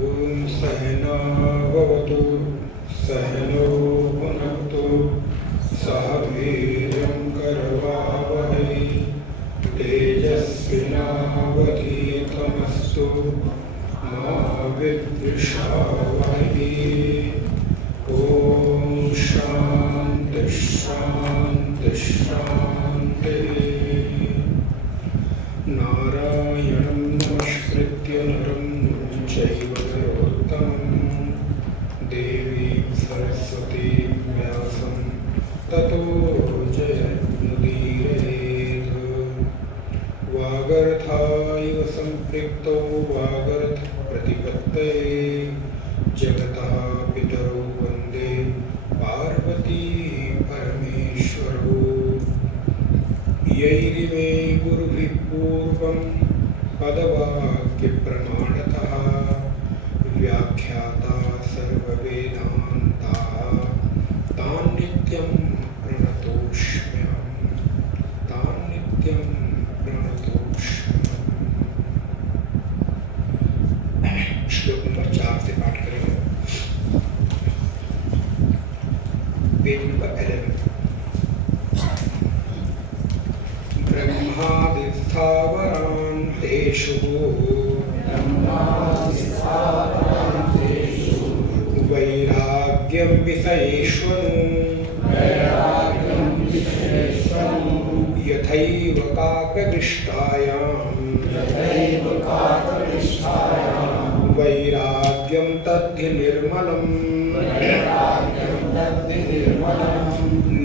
ॐ सहना भवतु सहनो भुनक्तु सह वीर्यं करवावहै तेजस्विनावधीतमस्तु मा विद्विषावहै। ॐ शान्ति शान्ति शान्तिः। नारायणं नमस्कृत्य नरं चैव नरोत्तमं देवीं सरस्वतीं व्यासं ततो जयमुदीरयेत्। वागर्थाइव सम्पृक्तौ वागर्थप्रतिपत्तये जगतः पितरौ वन्दे पार्वती परमेश्वरौ। यैरिमे गुरुभिः पूर्वं पदवाक्यप्रमाणतः व्याख्याता सर्ववेदान्ताः तान् नित्यं प्रणतोष्म्यहम् तान् नित्यं प्रणतोष्म्यहम्। श्लोक नंबर 4 से पाठ करेंगे। Page number 11। ब्रह्मादिस्थावरान्तेषु वैराग्यं विषयेष्वनु यथैव काकदृष्टायां वैराग्यं तद्धि निर्मलम्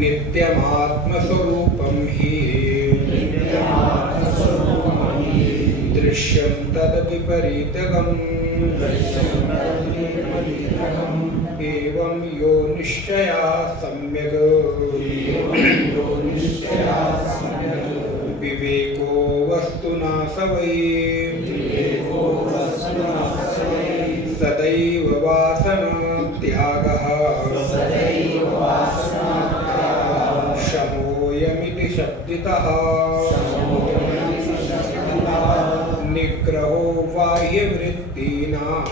नित्यमात्मस्वरूपं हि दृश्यं तद्विपरीतगम् एवं यो निश्चया सम्यग् विवेको वस्तुना स वै सदैव वासनात्यागः शमोऽयमिति शब्दितः निग्रहो बाह्यवृत्तीनां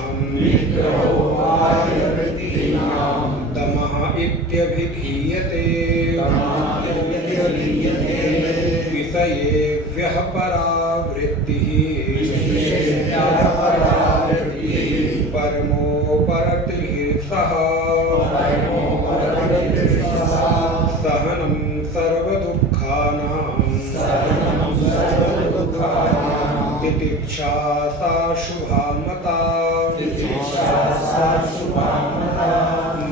तमः इत्यभिधीयते। विषयेभ्यः परावृत्तिः परमोपरतिर्सः सहनं सर्वदुःखानां तितिक्षा सा शुभामता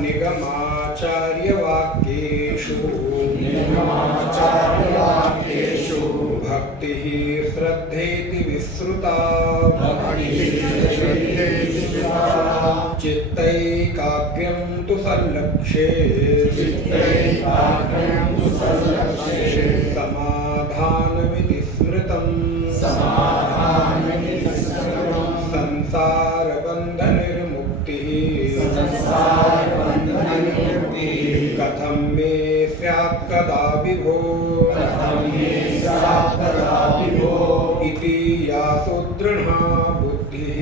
निगमाचार्यवाक्येषु भक्तिः श्रद्धेति विश्रुता चित्तैकाग्र्यं तु सल्लक्ष्ये समाधानमिति स्मृतम् संसारबन्धनिर्मुक्तिः कथं मे स्यात् कदा विभो इति या सुदृढा बुद्धिः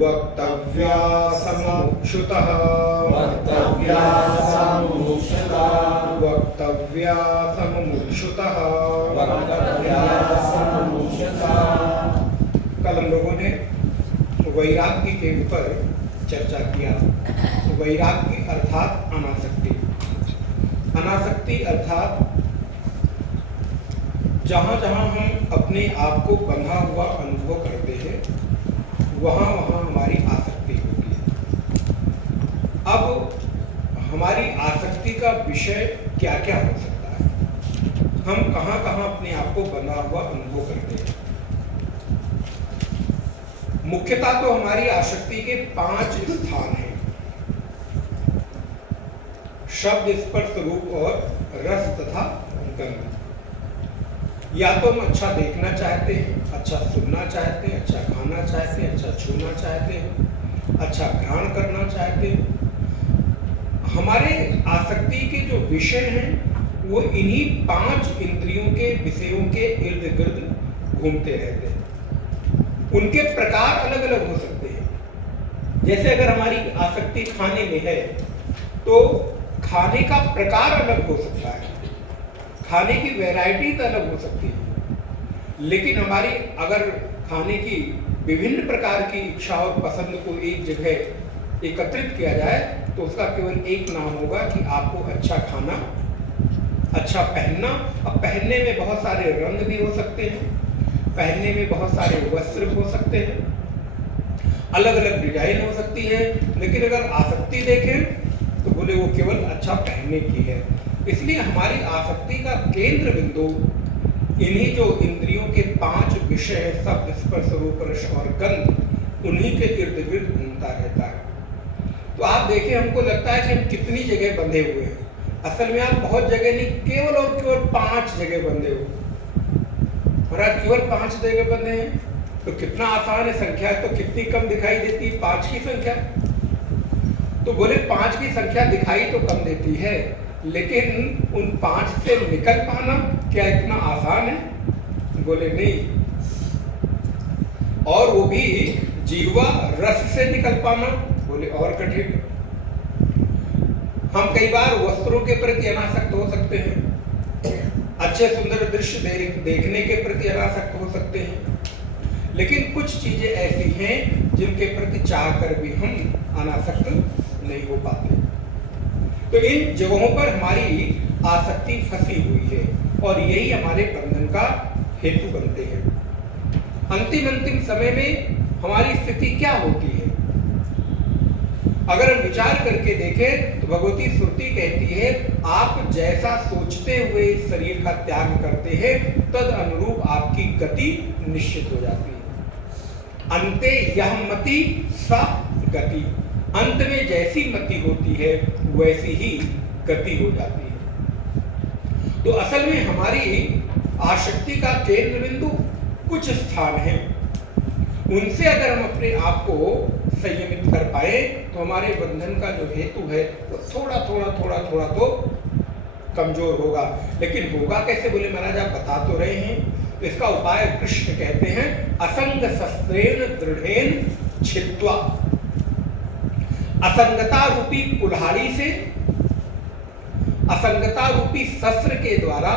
वक्तव्या समुक्षुतः कल हम लोगों ने वैराग्य के ऊपर चर्चा किया। वैराग्य अर्थात अनासक्ति। अनासक्ति अर्थात जहाँ जहाँ हम अपने आप को बंधा हुआ अनुभव करते हैं वहाँ वहाँ हमारी आसक्ति होती है। अब हमारी आसक्ति का विषय क्या क्या हो सकता है, हम कहाँ कहाँ अपने आप को बंधा हुआ अनुभव करते हैं। मुख्यतः तो हमारी आसक्ति के 5 स्थान हैं: शब्द, स्पर्श, रूप और रस तथा गंध। या तो हम अच्छा देखना चाहते हैं, अच्छा सुनना चाहते हैं, अच्छा खाना चाहते हैं, अच्छा छूना चाहते हैं, अच्छा ग्रहण करना चाहते हैं। हमारे आसक्ति के जो विषय हैं वो इन्हीं 5 इंद्रियों के विषयों के इर्द गिर्द घूमते रहते हैं। उनके प्रकार अलग अलग हो सकते हैं। जैसे अगर हमारी आसक्ति खाने में है तो खाने का प्रकार अलग हो सकता है, खाने की वैरायटीज अलग हो सकती है। लेकिन हमारी अगर खाने की विभिन्न प्रकार की इच्छा और पसंद को एक जगह एकत्रित किया जाए तो उसका केवल एक नाम होगा कि आपको अच्छा खाना, अच्छा पहनना। अब पहनने में बहुत सारे रंग भी हो सकते हैं, पहनने में बहुत सारे वस्त्र हो सकते हैं, अलग अलग डिजाइन हो सकती है, लेकिन अगर आसक्ति देखें तो बोले वो केवल अच्छा पहनने की है। इसलिए हमारी आसक्ति का केंद्र बिंदु इन्हीं जो इंद्रियों के 5 विषय शब्द, स्पर्श, रूप, रस और गंध, उन्हीं के इर्द गिर्द घूमता रहता है। तो आप देखिए, हमको लगता है कि हम कितनी जगह बंधे हुए हैं, असल में आप बहुत जगह नहीं, केवल और केवल 5 जगह बंधे हो। और आप केवल 5 जगह बंधे हैं तो कितना आसान है, संख्या तो कितनी कम दिखाई देती है, 5 की संख्या। तो बोले 5 की संख्या दिखाई तो कम देती है, लेकिन उन 5 से निकल पाना क्या इतना आसान है? बोले नहीं। और वो भी जीवा रस से निकल पाना, बोले और कठिन। हम कई बार वस्त्रों के प्रति अनासक्त हो सकते हैं, अच्छे सुंदर दृश्य देखने के प्रति अनासक्त हो सकते हैं, लेकिन कुछ चीजें ऐसी हैं जिनके प्रति चाह कर भी हम अनासक्त नहीं हो पाते। तो इन जगहों पर हमारी आसक्ति फंसी हुई है और यही हमारे बंधन का हेतु बनते हैं। अंतिम समय में हमारी स्थिति क्या होती है? अगर हम विचार करके देखें तो भगवती श्रुति कहती है, आप जैसा सोचते हुए इस शरीर का त्याग करते हैं तद अनुरूप आपकी गति निश्चित हो जाती है। अंते यह मति सा गति, अंत में जैसी मति होती है वैसी ही गति हो जाती है। तो असल में हमारी आसक्ति का केंद्र बिंदु कुछ स्थान है, उनसे अगर हम अपने आप को संयमित कर पाए तो हमारे बंधन का जो हेतु है वो थोड़ा तो कमजोर होगा। लेकिन होगा कैसे? बोले महाराज आप बता तो रहे हैं। तो इसका उपाय कृष्ण कहते हैं, असंग शस्त्रेण दृढ़ेन छित्त्वा, असंगता रूपी कुल्हाड़ी से, असंगता रूपी शस्त्र के द्वारा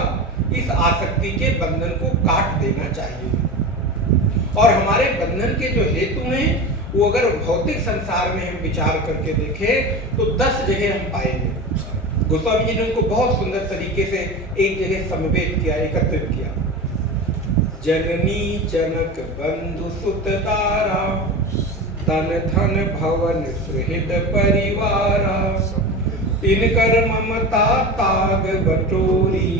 इस आसक्ति के बंधन को काट देना चाहिए। और हमारे बंधन के जो हेतु हैं वो अगर भौतिक संसार में हम विचार करके देखें तो 10 जगह हम पाएंगे। गोस्वामी जी ने उनको बहुत सुंदर तरीके से एक जगह समवेत किया, एकत्रित किया। जननी जनक बंधु सुत तारा, तन धन भवन सुहृद परिवारा, तिनकर ममता ताग बटोरी,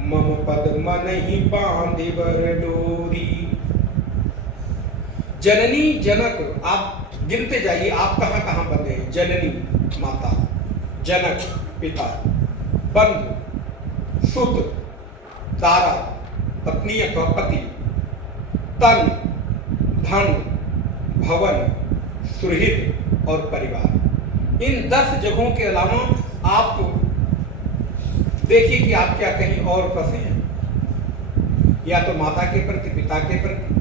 मम पद मन ही बांधि बर डोरी। जननी जनक, आप गिनते जाइए आप कहां कहां बंधे हैं। जननी माता, जनक पिता, बंधु सुत तारा पत्नी अथवा पति, तन धन भवन सुहृद और परिवार। इन 10 जगहों के अलावा आप देखिए कि आप क्या कहीं और फंसे हैं, या तो माता के प्रति, पिता के प्रति,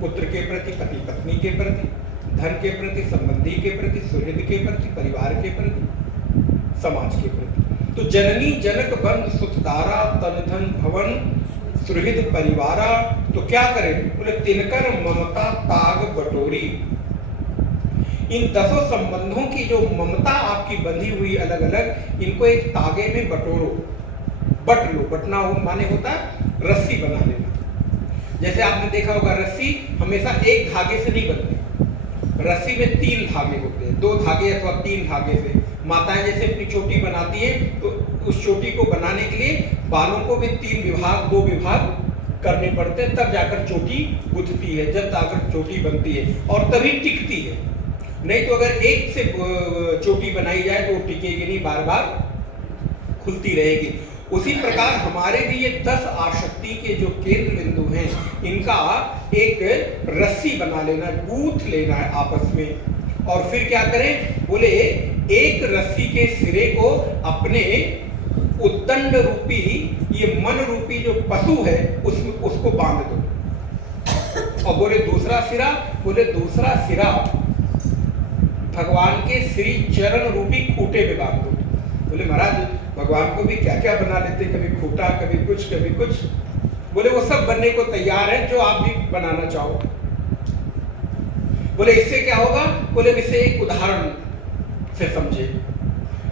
पुत्र के प्रति, पति पत्नी के प्रति, धन के प्रति, संबंधी के प्रति, सुहृद के प्रति, परिवार के प्रति, समाज के प्रति। तो जननी जनक बंधु सुत तारा, तन धन भवन सुहृद परिवारा। तो क्या करें? बोले तिनकर ममता ताग बटोरी। इन 10 संबंधों की जो ममता आपकी बंधी हुई अलग अलग, इनको एक तागे में बटोरो, बट लो। बटना माने होता है रस्सी बना लेना। जैसे आपने देखा होगा रस्सी हमेशा एक धागे से नहीं बनती, रस्सी में 3 धागे होते हैं, 2 धागे अथवा 3 धागे से। माताएं जैसे अपनी चोटी बनाती हैं तो उस चोटी को बनाने के लिए बालों को भी 3 विभाग 2 विभाग करने पड़ते हैं, तब जाकर चोटी गुथती है, जब जाकर चोटी बनती है और तभी टिकती है। नहीं तो अगर एक से चोटी बनाई जाए तो वो टिकेगी नहीं, बार बार खुलती रहेगी। उसी प्रकार हमारे भी ये 10 आसक्ति के जो केंद्र बिंदु हैं, इनका एक रस्सी बना लेना, गूंथ लेना है आपस में। और फिर क्या करें? बोले एक रस्सी के सिरे को अपने उद्दंड रूपी, ये मन रूपी जो पशु है उसको बांध दो। और बोले दूसरा सिरा, बोले दूसरा सिरा भगवान के श्री चरण रूपी खूंटे में बांध दो। बोले महाराज भगवान को भी क्या क्या बना लेते, कभी खूंटा, कभी कुछ कभी कुछ। बोले वो सब बनने को तैयार है जो आप भी बनाना चाहो। बोले इससे क्या होगा, बोले इससे एक उदाहरण से समझे।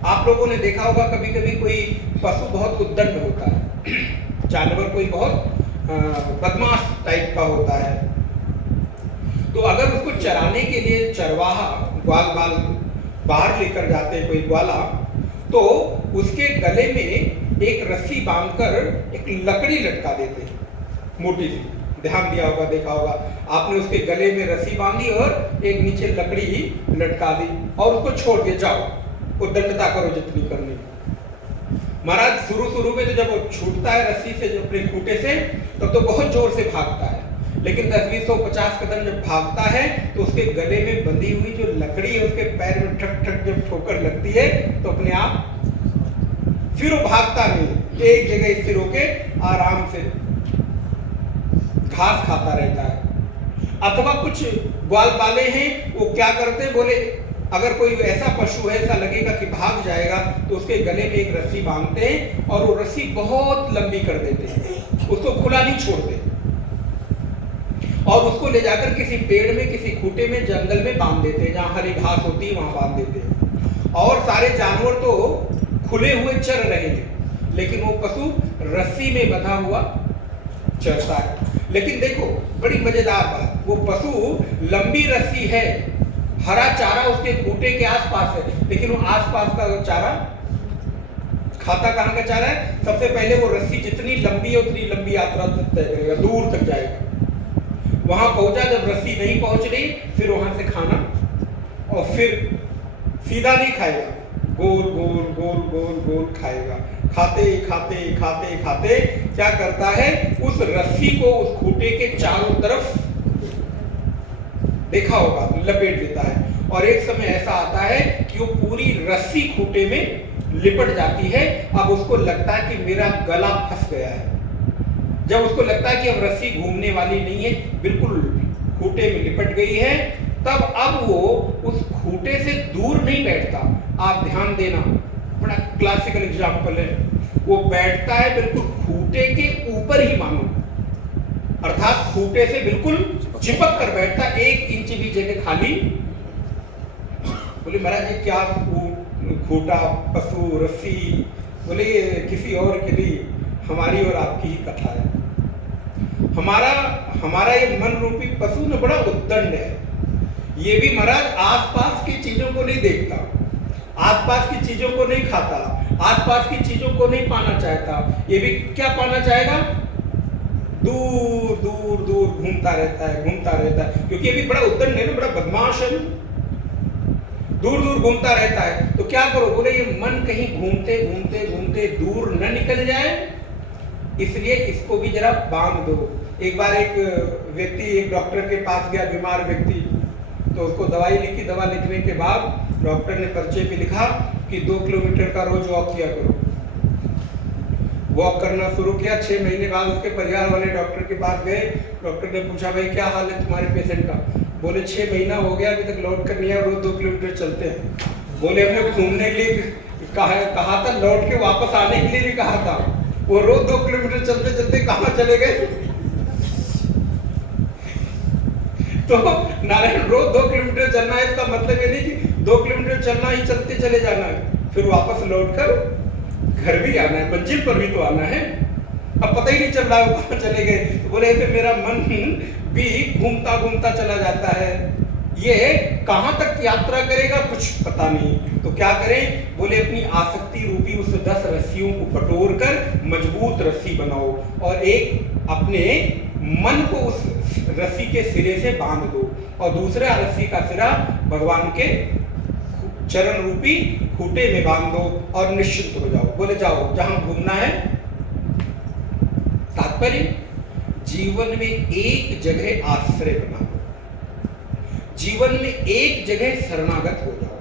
आप लोगों ने देखा होगा कभी कभी कोई पशु बहुत उद्दंड होता है, जानवर कोई बहुत बदमाश टाइप का होता है, तो अगर उसको चराने के लिए चरवाहा ग्वाल बाल बाहर लेकर जाते कोई ग्वाला, तो उसके गले में एक रस्सी बांधकर एक लकड़ी लटका देते मोटी सी। ध्यान दिया होगा, देखा होगा आपने, उसके गले में रस्सी बांधी और एक नीचे लकड़ी लटका दी और उसको छोड़ के जाओ, उद्दंडता करो जितनी करनी। महाराज शुरू में तो जब वो छूटता है रस्सी से, जो अपने खूंटे से, तब तो बहुत जोर से भागता है, लेकिन 10-20-150 कदम जब भागता है तो उसके गले में बंधी हुई जो लकड़ी है उसके पैर में ठक ठक जब ठोकर लगती है तो अपने आप फिर वो भागता नहीं, एक जगह स्थिर होके आराम से घास खाता रहता है। अथवा कुछ ग्वाल बाले हैं, वो क्या करते हैं, बोले अगर कोई ऐसा पशु है ऐसा लगेगा कि भाग जाएगा तो उसके गले में एक रस्सी बांधते हैं और वो रस्सी बहुत लंबी कर देते हैं, उसको खुला नहीं छोड़ते और उसको ले जाकर किसी पेड़ में, किसी खूंटे में, जंगल में बांध देते हैं, जहां हरी घास होती है वहां बांध देते हैं। और सारे जानवर तो खुले हुए चर रहे हैं, लेकिन वो पशु रस्सी में बंधा हुआ चरता है। लेकिन देखो बड़ी मजेदार बात, वो पशु लंबी रस्सी है, हरा चारा उसके खूंटे के आसपास है, लेकिन वो आसपास का चारा खाता कहाँ का चारा है, सबसे पहले वो रस्सी जितनी लंबी है उतनी लंबी यात्रा तय करेगा, दूर तक जाएगा। वहां पहुंचा, जब रस्सी नहीं पहुंच रही फिर वहां से खाना, और फिर सीधा नहीं खाएगा, गोल गोल गोल गोल गोल खाएगा। खाते खाते खाते खाते क्या करता है, उस रस्सी को उस खूंटे के चारों तरफ, देखा होगा, लपेट देता है। और एक समय ऐसा आता है कि वो पूरी रस्सी खूंटे में लिपट जाती है। अब उसको लगता है कि मेरा गला फंस गया है। जब उसको लगता है कि अब रस्सी घूमने वाली नहीं है, बिल्कुल खूंटे में लिपट गई है, तब अब वो उस खूंटे से दूर नहीं बैठता। आप ध्यान देना, बड़ा क्लासिकल एग्जाम्पल है। वो बैठता है बिल्कुल खूंटे के ऊपर ही, मानो अर्थात खूंटे से बिल्कुल चिपक कर बैठता, 1 इंच भी जगह खाली। बोले महाराज ये क्या खूंटा, पशु, रस्सी? बोले ये किसी और के लिए, हमारी और आपकी ही कथा है। हमारा ये मन रूपी पशु न बड़ा उद्दंड है। ये भी महाराज आसपास की चीजों को नहीं देखता, आसपास की चीजों को नहीं खाता, आसपास की चीजों को नहीं पाना चाहता। ये भी क्या पाना चाहेगा, दूर दूर दूर घूमता रहता है, घूमता रहता है, क्योंकि ये भी बड़ा उद्दंड है ना, बड़ा बदमाश है, दूर दूर घूमता रहता है। तो क्या करो, बोले ये मन कहीं घूमते घूमते घूमते दूर न निकल जाए, इसलिए इसको भी जरा बांध दो। एक बार एक व्यक्ति एक डॉक्टर के पास गया, बीमार व्यक्ति, तो उसको दवाई लिखी। दवा लिखने के बाद डॉक्टर ने पर्चे पे लिखा कि 2 किलोमीटर का रोज वॉक किया करो। वॉक करना शुरू किया। 6 महीने बाद उसके परिवार वाले डॉक्टर के पास गए। डॉक्टर ने पूछा, भाई क्या हाल है तुम्हारे पेशेंट का? बोले 6 महीना हो गया, अभी तक लौट कर नहीं आया, रोज 2 किलोमीटर चलते हैं। बोले हमने घूमने के लिए कहा था, लौट के वापस आने के लिए भी कहा था, वो रोज 2 किलोमीटर चलते चलते कहाँ चले गए? तो नारायण रोज 2 किलोमीटर चलना है, इसका मतलब ये नहीं कि 2 किलोमीटर चलना ही चलते चले जाना है, फिर वापस लौटकर घर भी आना है, मंजिल पर भी तो आना है। अब पता ही नहीं चल रहा है कहाँ चले गए। तो बोले ऐसे मेरा मन भी घूमता घूमता चला जाता है, ये कहाँ तक यात्रा करेगा कुछ पता नहीं। तो क्या करें? बोले अपनी आसक्ति रूपी उस 10 रस्सियों को बटोर कर मजबूत रस्सी बनाओ और एक अपने मन को उस रस्सी के सिरे से बांध दो और दूसरा रस्सी का सिरा भगवान के चरण रूपी खूंटे में बांध दो और निश्चिंत हो जाओ। बोले जाओ जहां घूमना है। तात्पर्य, जीवन में एक जगह आश्रय बना लो, जीवन में एक जगह शरणागत हो जाओ,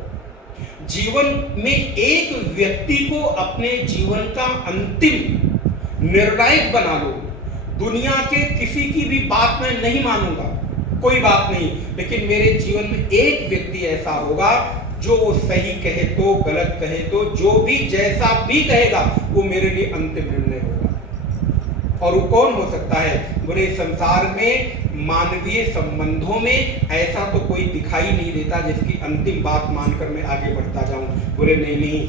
जीवन में एक व्यक्ति को अपने जीवन का अंतिम निर्णायक बना लो। दुनिया के किसी की भी बात मैं नहीं मानूंगा, कोई बात नहीं, लेकिन मेरे जीवन में एक व्यक्ति ऐसा होगा जो वो सही कहे तो, गलत कहे तो, जो भी जैसा भी कहेगा वो मेरे लिए अंतिम निर्णय होगा। और वो कौन हो सकता है? बोले संसार में मानवीय संबंधों में ऐसा तो कोई दिखाई नहीं देता जिसकी अंतिम बात मानकर मैं आगे बढ़ता जाऊं। बोले नहीं नहीं,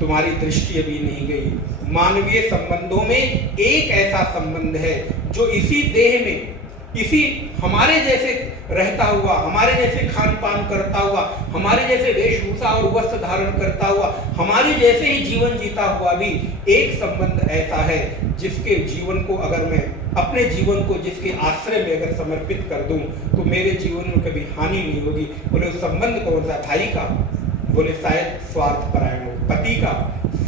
तुम्हारी दृष्टि अभी नहीं गई। मानवीय संबंधों में एक ऐसा संबंध है जो इसी देह में, इसी हमारे जैसे रहता हुआ, हमारे जैसे खान पान करता हुआ, हमारे जैसे वेशभूषा और वस्त्र धारण करता हुआ, हमारे जैसे ही जीवन जीता हुआ भी एक संबंध ऐसा है जिसके जीवन को अगर मैं अपने जीवन को जिसके आश्रय में अगर समर्पित कर दूं तो मेरे जीवन में कभी हानि नहीं होगी। बोले संबंध कौन सा? भाई का? बोले शायद स्वार्थ परायण हो। पति का?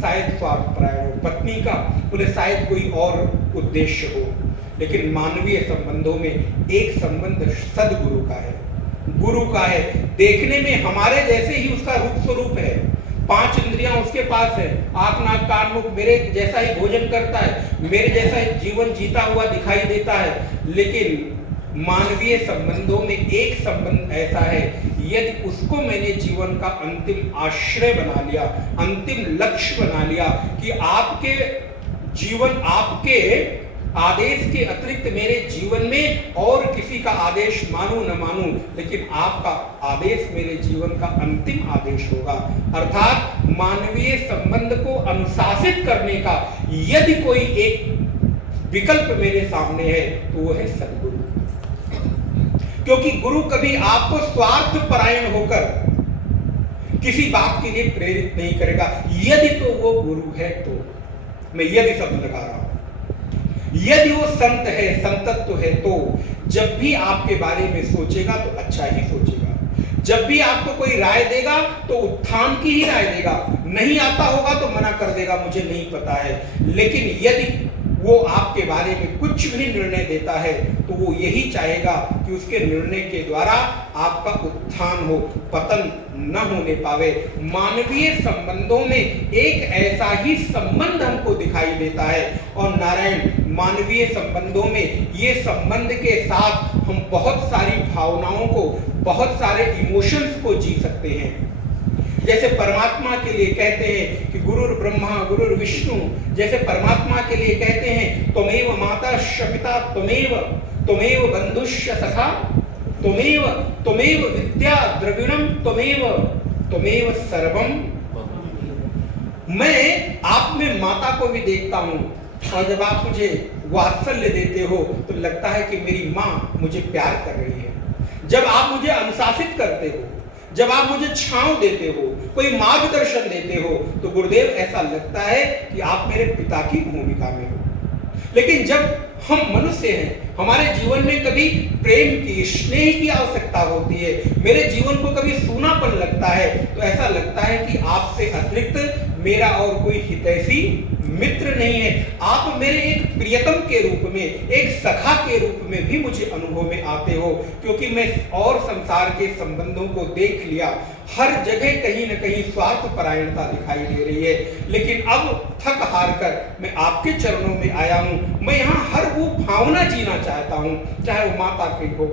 शायद स्वार्थ परायण हो। पत्नी का? बोले शायद कोई और उद्देश्य हो। लेकिन मानवीय संबंधों में एक संबंध सदगुरु का है, गुरु का है। देखने में हमारे जैसे ही उसका रूप स्वरूप है, 5 इंद्रियां उसके पास है, आंख नाक कान मुख मेरे जैसा ही भोजन करता है, मेरे जैसा ही जीवन जीता हुआ दिखाई देता है। लेकिन मानवीय संबंधों में एक संबंध ऐसा है, यदि उसको मैंने जीवन का अंतिम आश्रय बना लिया, अंतिम लक्ष्य बना लिया कि आपके जीवन, आपके आदेश के अतिरिक्त मेरे जीवन में और किसी का आदेश मानूं न मानूं, लेकिन आपका आदेश मेरे जीवन का अंतिम आदेश होगा। अर्थात मानवीय संबंध को अनुशासित करने का यदि कोई एक विकल्प मेरे सामने है तो वो है सद्गुरु। क्योंकि गुरु कभी आपको स्वार्थ परायण होकर किसी बात के लिए प्रेरित नहीं करेगा, यदि तो वो गुरु है तो। मैं यदि शब्द लगा रहा हूं, यदि वो संत है, संतत्व है, तो जब भी आपके बारे में सोचेगा तो अच्छा ही सोचेगा। जब भी आपको कोई राय देगा तो उत्थान की ही राय देगा, नहीं आता होगा तो मना कर देगा मुझे नहीं पता है। लेकिन यदि वो आपके बारे में कुछ भी निर्णय देता है तो वो यही चाहेगा कि उसके निर्णय के द्वारा आपका उत्थान हो, पतन न होने पावे। मानवीय संबंधों में एक ऐसा ही संबंध हमको दिखाई देता है। और नारायण, मानवीय संबंधों में ये संबंध के साथ हम बहुत सारी भावनाओं को, बहुत सारे इमोशंस को जी सकते हैं। जैसे परमात्मा के लिए कहते हैं कि गुरुर ब्रह्मा गुरुर विष्णु, जैसे परमात्मा के लिए कहते हैं त्वमेव माता पिता, त्वमेव बंधुश्च सखा, त्वमेव विद्या द्रविणम, त्वमेव सर्वम। मैं आप में माता को भी देखता हूं, और जब आप मुझे वात्सल्य देते हो तो लगता है कि मेरी माँ मुझे प्यार कर रही है। जब आप मुझे अनुशासित करते हो, जब आप मुझे छांव देते हो, कोई मार्गदर्शन देते हो, तो गुरुदेव ऐसा लगता है कि आप मेरे पिता की भूमिका में हो। लेकिन जब हम मनुष्य हैं, हमारे जीवन में कभी प्रेम की, स्नेह की आवश्यकता होती है, मेरे जीवन को कभी सूनापन लगता है, तो ऐसा लगता है कि आपसे अतिरिक्त मेरा और कोई हितैषी मित्र नहीं है। आप मेरे एक प्रियतम के रूप में, एक सखा के रूप में भी मुझे अनुभव में आते हो, क्योंकि मैं और संसार के संबंधों को देख लिया, हर जगह कहीं न कहीं स्वार्थ परायणता दिखाई दे रही है। लेकिन अब थक हार कर मैं आपके चरणों में आया हूं। मैं यहाँ हर वो भावना जीना चाहता हूं, चाहे वो माता की हो,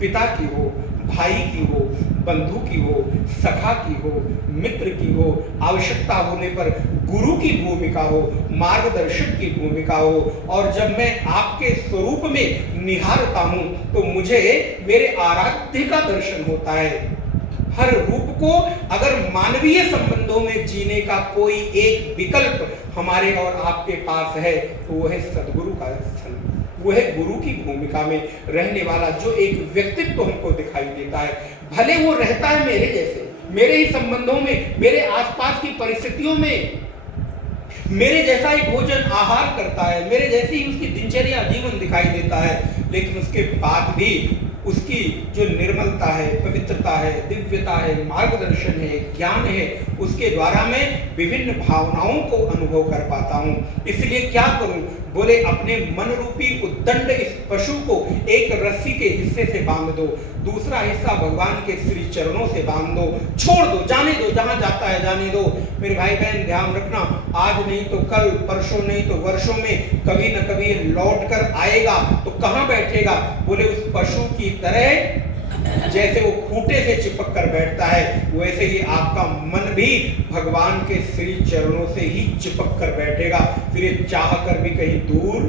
पिता की हो, भाई की हो, बंधु की हो, सखा की हो, मित्र की हो, आवश्यकता होने पर गुरु की भूमिका हो, मार्गदर्शक की भूमिका हो। और जब मैं आपके स्वरूप में निहारता हूं तो मुझे मेरे आराध्य का दर्शन होता है। हर रूप को अगर मानवीय संबंधों में जीने का कोई एक विकल्प हमारे और आपके पास है तो वो है सद्गुरु का स्थल, वो है गुरु की भूमिका में रहने वाला जो एक व्यक्तित्व हमको दिखाई देता है। भले वो रहता है मेरे जैसे, मेरे ही संबंधों में, मेरे आसपास की परिस्थितियों में मेरे जैसा ही भोजन आहार करता है, मेरे जैसी ही उसकी दिनचर्या जीवन दिखाई देता है, लेकिन उसके बाद भी उसकी जो निर्मलता है, पवित्रता है, दिव्यता है, मार्गदर्शन है, ज्ञान है, उसके द्वारा मैं विभिन्न भावनाओं को अनुभव कर पाता हूँ। इसलिए क्या करूँ? बोले अपने मन रूपी उद्दंड इस पशु को एक रस्सी के हिस्से से बांध दो, दूसरा हिस्सा भगवान के श्री चरणों से बांध दो, छोड़ दो, जाने दो, जहां जाता है जाने दो। मेरे भाई बहन ध्यान रखना, आज नहीं तो कल, परसों नहीं तो वर्षों में कभी न कभी लौट कर आएगा। तो कहां बैठेगा? बोले उस पशु की तरह जैसे वो खूंटे से चिपक कर बैठता है, वैसे ही आपका मन भी भगवान के श्री चरणों से ही चिपक कर बैठेगा। फिर ये चाह कर भी कहीं दूर।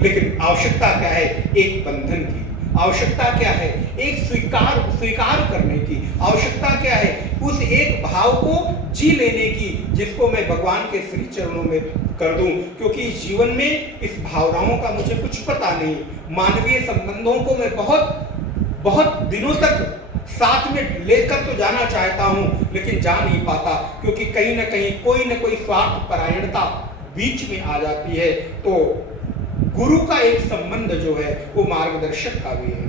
लेकिन आवश्यकता क्या है? एक बंधन की आवश्यकता क्या है? एक स्वीकार करने की आवश्यकता क्या है? उस एक भाव को जी लेने की, जिसको मैं भगवान के श्री चरणों में कर दूं। क्योंकि जीवन में इस भावनाओं का मुझे कुछ पता नहीं। मानवीय संबंधों को मैं बहुत दिनों तक साथ में लेकर तो जाना चाहता हूं, लेकिन जा नहीं पाता, क्योंकि कहीं ना कहीं कोई ना कोई स्वार्थ परायणता बीच में आ जाती है। तो गुरु का एक संबंध जो है वो मार्गदर्शक का भी है,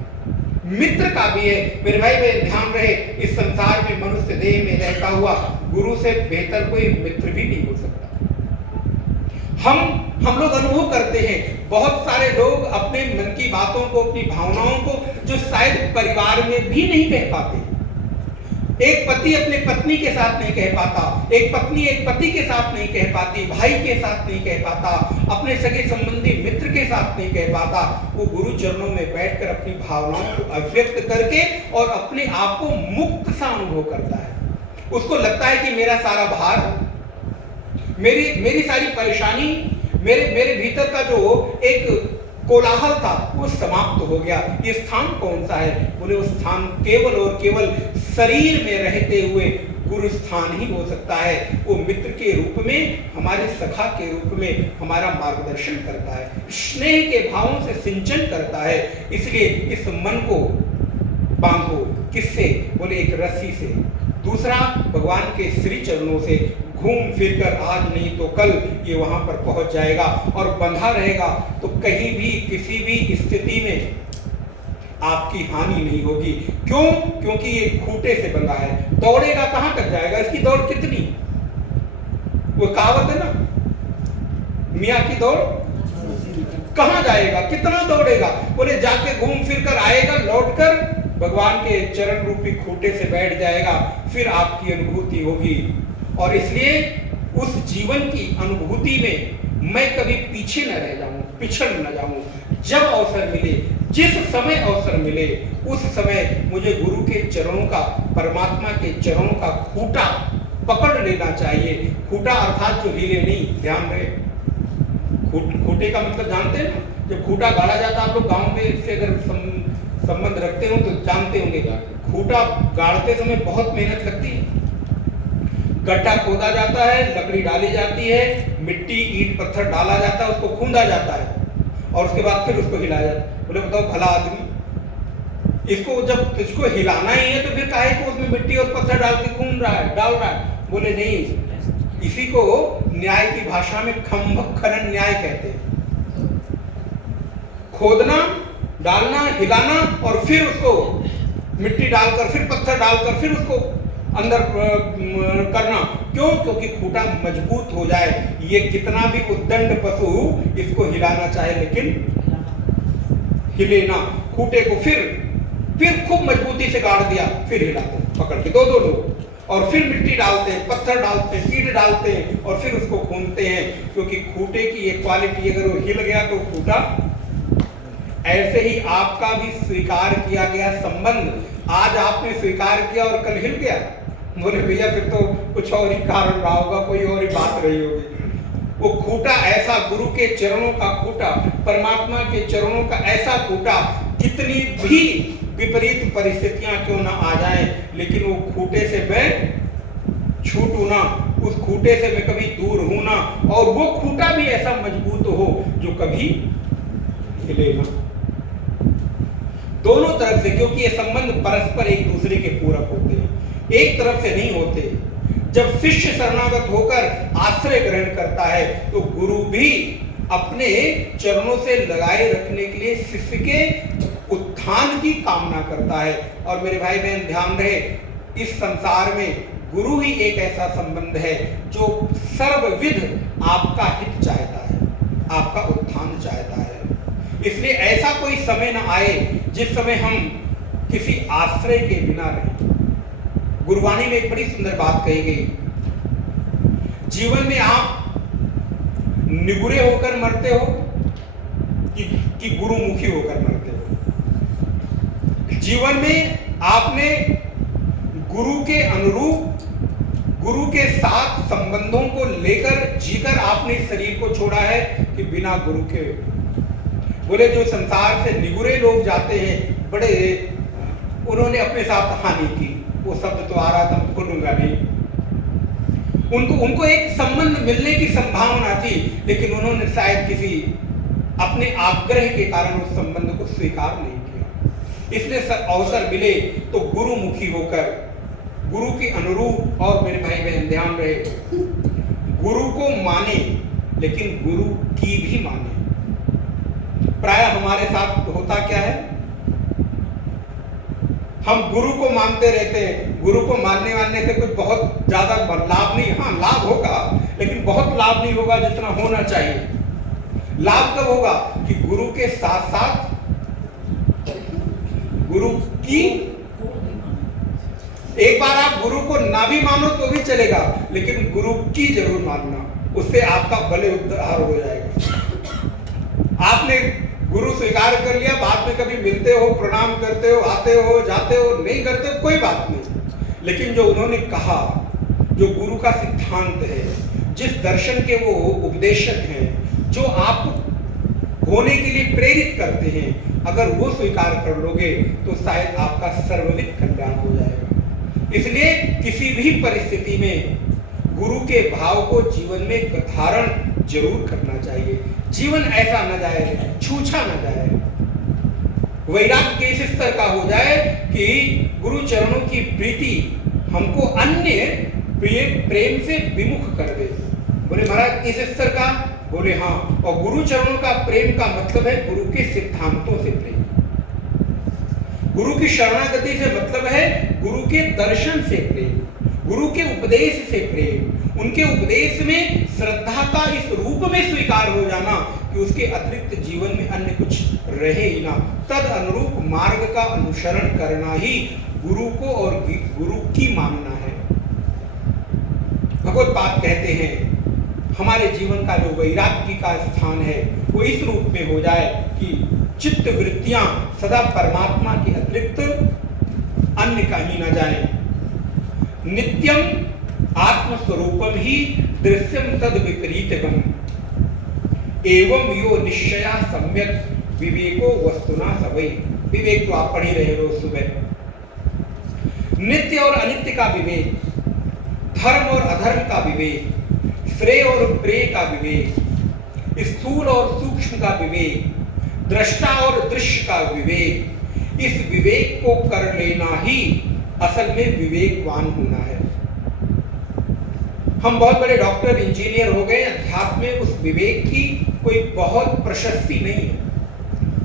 मित्र का भी है। मेरे भाई बहन ध्यान रहे, इस संसार में मनुष्य देह में रहता हुआ गुरु से बेहतर कोई मित्र भी नहीं हो सकता। हम लोग अनुभव करते हैं, बहुत सारे लोग अपने मन की बातों को, अपनी भावनाओं को, जो शायद परिवार में भी नहीं कह पाते। एक पति अपने पत्नी के साथ नहीं कह पाता, एक पत्नी एक पति के साथ नहीं कह पाती, भाई के साथ नहीं कह पाता, अपने सगे संबंधी मित्र के साथ नहीं कह पाता। वो गुरु चरणों में बैठकर अपनी भावनाओं को अभिव्यक्त करके और अपने आप को मुक्त सा अनुभव करता है। उसको लगता है कि मेरा सारा भार, मेरी सारी परेशानी, मेरे भीतर का जो एक कोलाहल था वो समाप्त हो गया। ये स्थान कौन सा है? बोले वो स्थान केवल और केवल शरीर में रहते हुए गुरु स्थान ही हो सकता है। वो मित्र के रूप में, हमारे सखा के रूप में हमारा मार्गदर्शन करता है, स्नेह के भावों से सिंचन करता है। इसलिए इस मन को बांधो। किससे? बोले एक रस्सी से, दूसरा भगवान के श्री चरणों से। घूम फिर कर आज नहीं तो कल ये वहां पर पहुंच जाएगा और बंधा रहेगा, तो कहीं भी किसी भी स्थिति में आपकी हानि नहीं होगी। क्यों? क्योंकि ये खूंटे से बंधा है। दौड़ेगा कहां तक जाएगा? इसकी दौड़ कितनी? वो कहावत है ना, मियां की दौड़ कहां जाएगा, कितना दौड़ेगा? बोले जाके घूम फिर कर आएगा, लौट कर भगवान के चरण रूपी खूंटे से बैठ जाएगा, फिर आपकी अनुभूति होगी। और इसलिए उस जीवन की अनुभूति में मैं कभी पीछे न रह जाऊं, पिछड़ न जाऊं। जब अवसर मिले, जिस समय अवसर मिले, उस समय मुझे गुरु के चरणों का, परमात्मा के चरणों का खूंटा पकड़ लेना चाहिए। खूंटा अर्थात जो हिले नहीं, ध्यान रहे। खूंटे का मतलब जानते हैं ना? जब खूंटा गाड़ा जाता है, आप लोग गांव में इससे अगर संबंध रखते हो तो जानते होंगे। खूंटा गाड़ते समय बहुत मेहनत लगती है। गड्ढा खोदा जाता है, लकड़ी डाली जाती है, मिट्टी ईंट पत्थर डाला जाता है, उसको खूंदा जाता है और उसके बाद फिर उसको हिलाया जाता है। बोले बताओ भला आदमी, इसको जब इसको हिलाना ही है तो फिर काहे को उसमें मिट्टी और पत्थर डाल के खूंद रहा है, डाल रहा है? बोले नहीं, इसी को न्याय की भाषा में खंभ खनन न्याय कहते हैं। खोदना, डालना, हिलाना और फिर उसको मिट्टी डालकर, फिर पत्थर डालकर, फिर उसको अंदर करना। क्यों? क्योंकि खूंटा मजबूत हो जाए। ये कितना भी उद्दंड पशु इसको हिलाना चाहे लेकिन हिले ना। खूंटे को फिर खूब मजबूती से गाड़ दिया, फिर हिलाते पकड़ के दो लोग, और फिर मिट्टी डालते हैं, पत्थर डालते हैं, ईंट डालते हैं और फिर उसको खूंदते हैं। क्योंकि खूंटे की ये क्वालिटी, अगर वो हिल गया तो खूंटा। ऐसे ही आपका भी स्वीकार किया गया संबंध, आज आपने स्वीकार किया और कल हिल गया। बोले भैया फिर तो कुछ और ही कारण रहा होगा, कोई और ही बात रही होगी। वो खूंटा ऐसा, गुरु के चरणों का खूंटा, परमात्मा के चरणों का ऐसा खूंटा, कितनी भी विपरीत परिस्थितियां क्यों ना आ जाएं, लेकिन वो खूंटे से मैं छूटू ना, उस खूंटे से मैं कभी दूर हूं ना, और वो खूंटा भी ऐसा मजबूत हो जो कभी हिले ना। दोनों तरफ से, क्योंकि ये संबंध परस्पर एक दूसरे के पूरक होते हैं, एक तरफ से नहीं होते। जब शिष्य शरणागत होकर आश्रय ग्रहण करता है तो गुरु भी अपने चरणों से लगाए रखने के लिए शिष्य के उत्थान की कामना करता है। और मेरे भाई बहन ध्यान रहे, इस संसार में गुरु ही एक ऐसा संबंध है जो सर्वविध आपका हित चाहता है, आपका उत्थान चाहता है। इसलिए ऐसा कोई समय न आए जिस समय हम किसी आश्रय के बिना रहें। गुरुवाणी में एक बड़ी सुंदर बात कही गई, जीवन में आप निगुरे होकर मरते हो कि गुरुमुखी होकर मरते हो। जीवन में आपने गुरु के अनुरूप, गुरु के साथ संबंधों को लेकर जीकर आपने शरीर को छोड़ा है कि बिना गुरु के। बोले जो संसार से निगुरे लोग जाते हैं, बड़े उन्होंने अपने साथ हानि की, वो शब्द तो आ रहा था, बोलूंगा नहीं। उनको एक संबंध मिलने की संभावना थी, लेकिन उन्होंने शायद किसी अपने आग्रह के कारण उस संबंध को स्वीकार नहीं किया। इसलिए अवसर मिले तो गुरुमुखी होकर, गुरु के अनुरूप। और मेरे भाई बहन ध्यान रहे, गुरु को माने लेकिन गुरु की भी माने। प्राय हमारे साथ होता क्या है, हम गुरु को मानते रहते हैं। गुरु को मानने से कुछ बहुत ज्यादा लाभ नहीं, हाँ लाभ होगा, लेकिन बहुत लाभ नहीं होगा जितना होना चाहिए। लाभ कब होगा कि गुरु के साथ साथ गुरु की, एक बार आप गुरु को ना भी मानो तो भी चलेगा, लेकिन गुरु की जरूर मानना, उससे आपका भले उद्धार हो जाएगा। आपने गुरु स्वीकार कर लिया, बाद में कभी मिलते हो, प्रणाम करते हो, आते हो, जाते हो, नहीं करते हो, कोई बात नहीं। लेकिन जो उन्होंने कहा, जो गुरु का सिद्धांत है, जिस दर्शन के वो उपदेशक हैं, जो आपको होने के लिए प्रेरित करते हैं, अगर वो स्वीकार कर लोगे तो शायद आपका सर्वविध कल्याण हो जाएगा। इसलिए किसी भी परिस्थिति में गुरु के भाव को जीवन में धारण जरूर करना चाहिए। जीवन ऐसा न जाए, छूछा न जाए, वैराग्य के इस स्तर का हो जाए कि गुरु चरणों की प्रीति हमको अन्य प्रिय प्रेम से विमुख कर दे। बोले महाराज इस स्तर का, बोले हाँ। और गुरु चरणों का प्रेम का मतलब है गुरु के सिद्धांतों से प्रेम, गुरु की शरणागति से मतलब है गुरु के दर्शन से प्रेम, गुरु के उपदेश से प्रेम, उनके उपदेश में श्रद्धा का इस रूप में स्वीकार हो जाना कि उसके अतिरिक्त जीवन में अन्य कुछ रहे ही ना। तद अनुरूप मार्ग का अनुसरण करना ही गुरु को और गुरु की मानना है। भगवत पाद कहते हैं हमारे जीवन का जो वैराग्य का स्थान है वो इस रूप में हो जाए कि चित्त वृत्तियां सदा परमात्मा के अतिरिक्त अन्य कहीं न जाए। नित्यम आत्मस्वरूपम ही दृश्यम तद विपरीतगम एवं यो निश्चया सम्यक विवेको वस्तुना सवै। विवेक तो आप पढ़ ही रहे रोज सुबह। नित्य और अनित्य का विवेक, धर्म और अधर्म का विवेक, श्रेय और प्रेय का विवेक, स्थूल और सूक्ष्म का विवेक, दृष्टा और दृश्य का विवेक, इस विवेक को कर लेना ही असल में विवेकवान होना है। हम बहुत बड़े डॉक्टर इंजीनियर हो गए, अध्यात्म में उस विवेक की कोई बहुत प्रशस्ति नहीं है।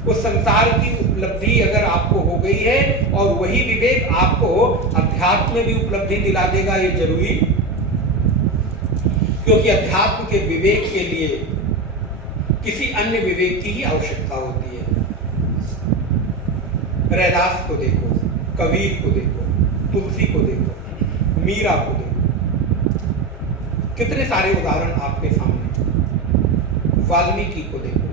उस संसार की उपलब्धि अगर आपको हो गई है और वही विवेक आपको अध्यात्म में भी उपलब्धि दिला देगा, ये जरूरी, क्योंकि अध्यात्म के विवेक के लिए किसी अन्य विवेक की ही आवश्यकता होती है। रैदास को देखो, कबीर को देखो, तुलसी को देखो, मीरा को देखो, कितने सारे उदाहरण आपके सामने। वाल्मीकि को देखो,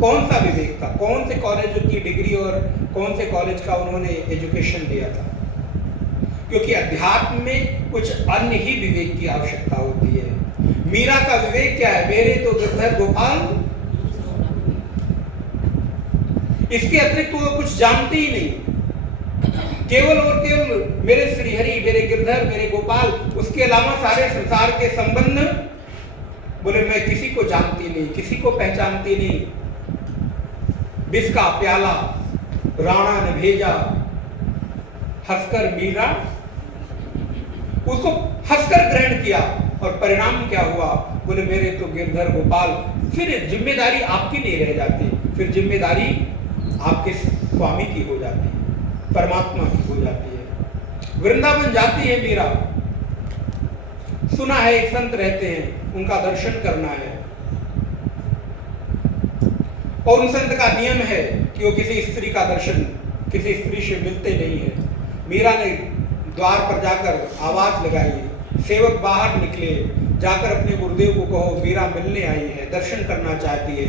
कौन सा विवेक था, कौन से कॉलेज की डिग्री और कौन से कॉलेज का उन्होंने एजुकेशन लिया था, क्योंकि अध्यात्म में कुछ अन्य ही विवेक की आवश्यकता होती है। मीरा का विवेक क्या है, मेरे तो गिरधर गोपाल, इसके अतिरिक्त वो कुछ जानते ही नहीं, केवल और केवल मेरे श्रीहरि, मेरे गिरधर, मेरे गोपाल, उसके अलावा सारे संसार के संबंध, बोले मैं किसी को जानती नहीं, किसी को पहचानती नहीं। विष का प्याला राणा ने भेजा, हंसकर मीरा उसको हंसकर ग्रहण किया, और परिणाम क्या हुआ? बोले मेरे तो गिरधर गोपाल। फिर जिम्मेदारी आपकी नहीं रह जाती, फिर जिम्मेदारी आपके स्वामी की हो जाती है, परमात्मा की हो जाती है। वृंदावन जाती है मीरा, सुना है एक संत रहते हैं, उनका दर्शन करना है, और उन संत का नियम है कि वो किसी स्त्री का दर्शन किसी स्त्री से मिलते नहीं है। मीरा ने द्वार पर जाकर आवाज लगाई, सेवक बाहर निकले, जाकर अपने गुरुदेव को कहो मीरा मिलने आई है, दर्शन करना चाहती है।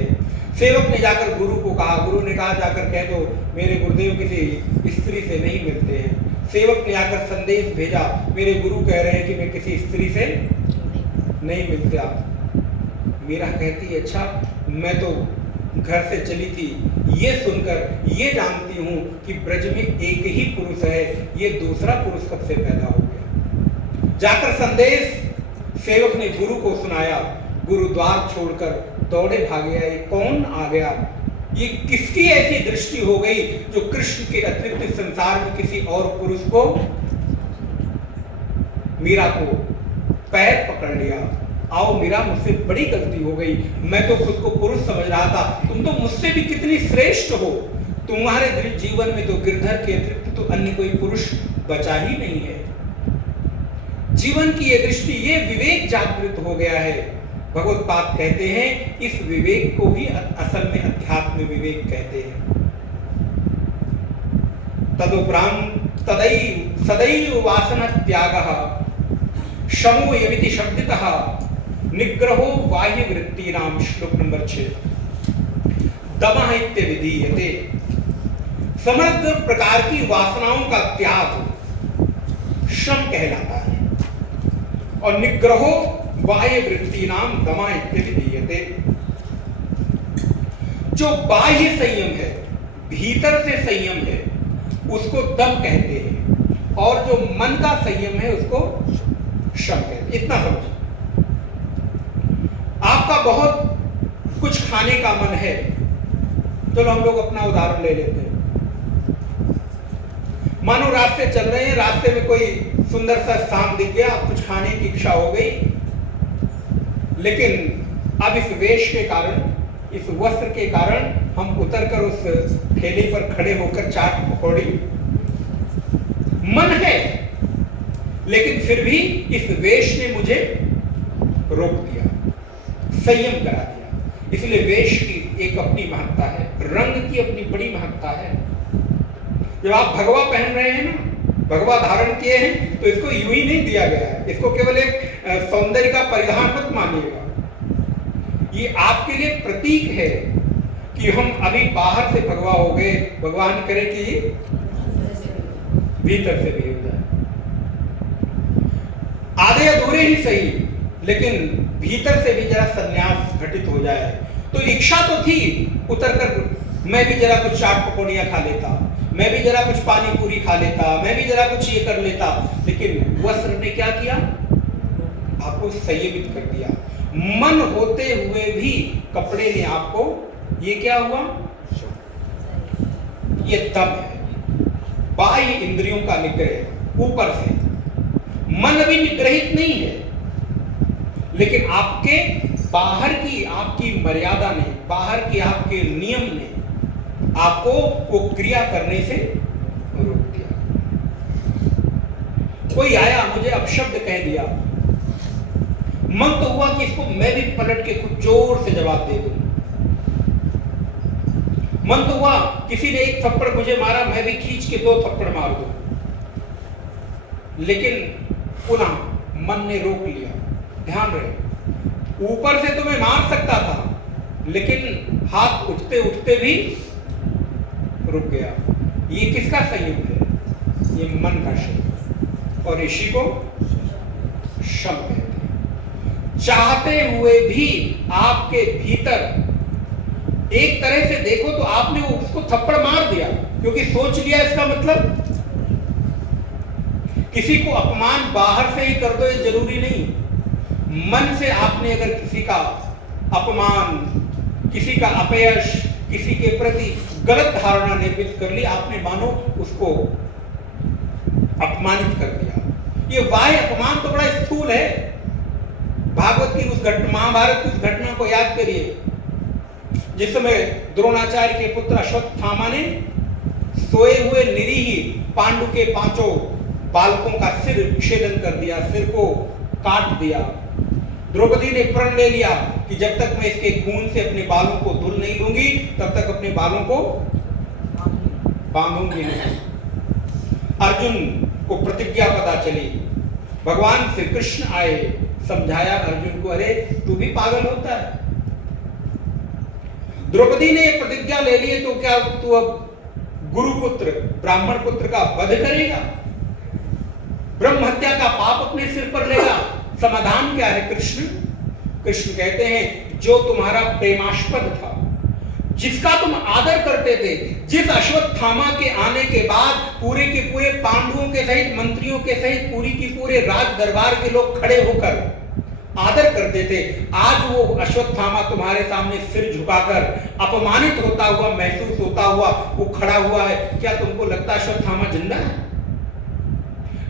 सेवक ने जाकर गुरु को कहा, गुरु ने कहा जाकर कह दो मेरे गुरुदेव किसी स्त्री से नहीं मिलते हैं। सेवक ने आकर संदेश भेजा, मेरे गुरु कह रहे हैं कि मैं किसी स्त्री से नहीं मिलता। मीरा कहती है अच्छा, मैं तो घर से चली थी, ये सुनकर ये जानती हूं कि ब्रज में एक ही पुरुष है, ये दूसरा पुरुष कब से पैदा हो गया। जाकर संदेश सेवक ने गुरु को सुनाया, गुरु द्वार छोड़कर दौड़े भागे आए, कौन आ गया? ये किसकी ऐसी दृष्टि हो गई जो कृष्ण के अतिरिक्त संसार में किसी और पुरुष को? मीरा को पैर पकड़ लिया, आओ मीरा मुझसे बड़ी गलती हो गई, मैं तो खुद को पुरुष समझ रहा था, तुम तो मुझसे भी कितनी श्रेष्ठ हो, तुम्हारे जीवन में तो गिरधर के अतिरिक्त तो अन्य कोई पुरुष बचा ही नहीं है। जीवन की ये दृष्टि, ये विवेक जागृत हो गया है। भगवत्पाद कहते हैं इस विवेक को ही असल में अध्यात्म विवेक कहते हैं। तदुपरांत सदैव वासना त्यागः शमो यमिति शब्दितः निग्रहो बाह्य वृत्ति नाम। श्लोक नंबर 6। दमः इत्यभिधीयते, समग्र प्रकार की वासनाओं का त्याग शम कहलाता है, और निग्रहो बाह्य वृत्ति नाम दमः इत्यभिधीयते। जो बाह्य संयम है, भीतर से संयम है, उसको दम कहते हैं, और जो मन का संयम है उसको शम कहते हैं। इतना समझो। आपका बहुत कुछ खाने का मन है, चलो हम लोग अपना उदाहरण ले लेते हैं। मानो रास्ते चल रहे हैं, रास्ते में कोई सुंदर सा स्थान दिख गया, कुछ खाने की इच्छा हो गई, लेकिन अब इस वेश के कारण, इस वस्त्र के कारण हम उतरकर उस ठेले पर खड़े होकर चाट पकौड़ी, मन है, लेकिन फिर भी इस वेश ने मुझे रोक दिया, संयम करा दिया। इसलिए वेश की एक अपनी महत्ता है, रंग की अपनी बड़ी महत्ता है। जब आप भगवा पहन रहे हैं ना, भगवा धारण किए हैं, तो इसको यूं ही नहीं दिया गया है, इसको केवल एक सौंदर्य का परिधान मत मानिएगा। ये आपके लिए प्रतीक है कि हम अभी बाहर से भगवा हो गए, भगवान करे कि भीतर से भी हो जाए। आधे अधूरे ही सही, लेकिन भीतर से भी जरा संन्यास घटित हो जाए। तो इच्छा तो थी उतरकर मैं भी जरा कुछ चाट पकौड़ियां खा लेता, मैं भी जरा कुछ पानी पूरी खा लेता, मैं भी जरा कुछ ये कर लेता, लेकिन वस्त्र ने क्या किया? आपको संयमित कर दिया। मन होते हुए भी कपड़े ने आपको, ये क्या हुआ? ये तब है बाह्य इंद्रियों का निग्रह ऊपर से। मन अभी निग्रहित नहीं है, लेकिन आपके बाहर की आपकी मर्यादा ने, बाहर के आपके नियम ने आपको वो क्रिया करने से रोक दिया। कोई आया, मुझे अपशब्द कह दिया, मन तो हुआ कि इसको मैं भी पलट के कुछ जोर से जवाब दे दूं। मन तो हुआ किसी ने एक थप्पड़ मुझे मारा, मैं भी खींच के 2 थप्पड़ मार दूं, लेकिन पुनः मन ने रोक लिया। ध्यान रहे, ऊपर से तो मैं मार सकता था, लेकिन हाथ उठते उठते भी रुक गया। ये किसका संयम है? ये मन का संयम, और ऋषि को शम कहते हैं। चाहते हुए भी आपके भीतर, एक तरह से देखो तो आपने उसको थप्पड़ मार दिया, क्योंकि सोच लिया, इसका मतलब किसी को अपमान बाहर से ही कर दो ये जरूरी नहीं। मन से आपने अगर किसी का अपमान, किसी का अपयश, किसी के प्रति गलत धारणा निर्मित कर ली, आपने मानो उसको अपमानित कर दिया। ये बाह्य अपमान तो बड़ा स्थूल है, भागवत की उस घटना, महाभारत की उस घटना को याद करिए जिस समय द्रोणाचार्य के पुत्र अश्वत्थामा ने सोए हुए निरीह पांडु के 5 बालकों का सिर छेदन कर दिया, सिर को काट दिया। द्रौपदी ने प्रण ले लिया कि जब तक मैं इसके खून से अपने बालों को धुल नहीं लूंगी तब तक अपने बालों को बांधूंगी नहीं। अर्जुन को प्रतिज्ञा पता चली, भगवान श्री कृष्ण आए, समझाया अर्जुन को, अरे तू भी पागल होता है। द्रौपदी ने प्रतिज्ञा ले ली तो क्या तू अब गुरुपुत्र ब्राह्मण पुत्र का वध करेगा, ब्रह्म हत्या का पाप अपने सिर पर लेगा? समाधान क्या है कृष्ण? कृष्ण कहते हैं जो तुम्हारा प्रेमास्पद था, जिसका तुम आदर करते थे, जिस अश्वत्थामा के आने के बाद पूरे के पूरे पांडवों के सहित मंत्रियों के सहित पूरी की पूरे राज दरबार के लोग खड़े होकर आदर करते थे, आज वो अश्वत्थामा तुम्हारे सामने सिर झुकाकर अपमानित होता हुआ महसूस होता हुआ वो खड़ा हुआ है। क्या तुमको लगता है अश्वत्थामा जिंदा है?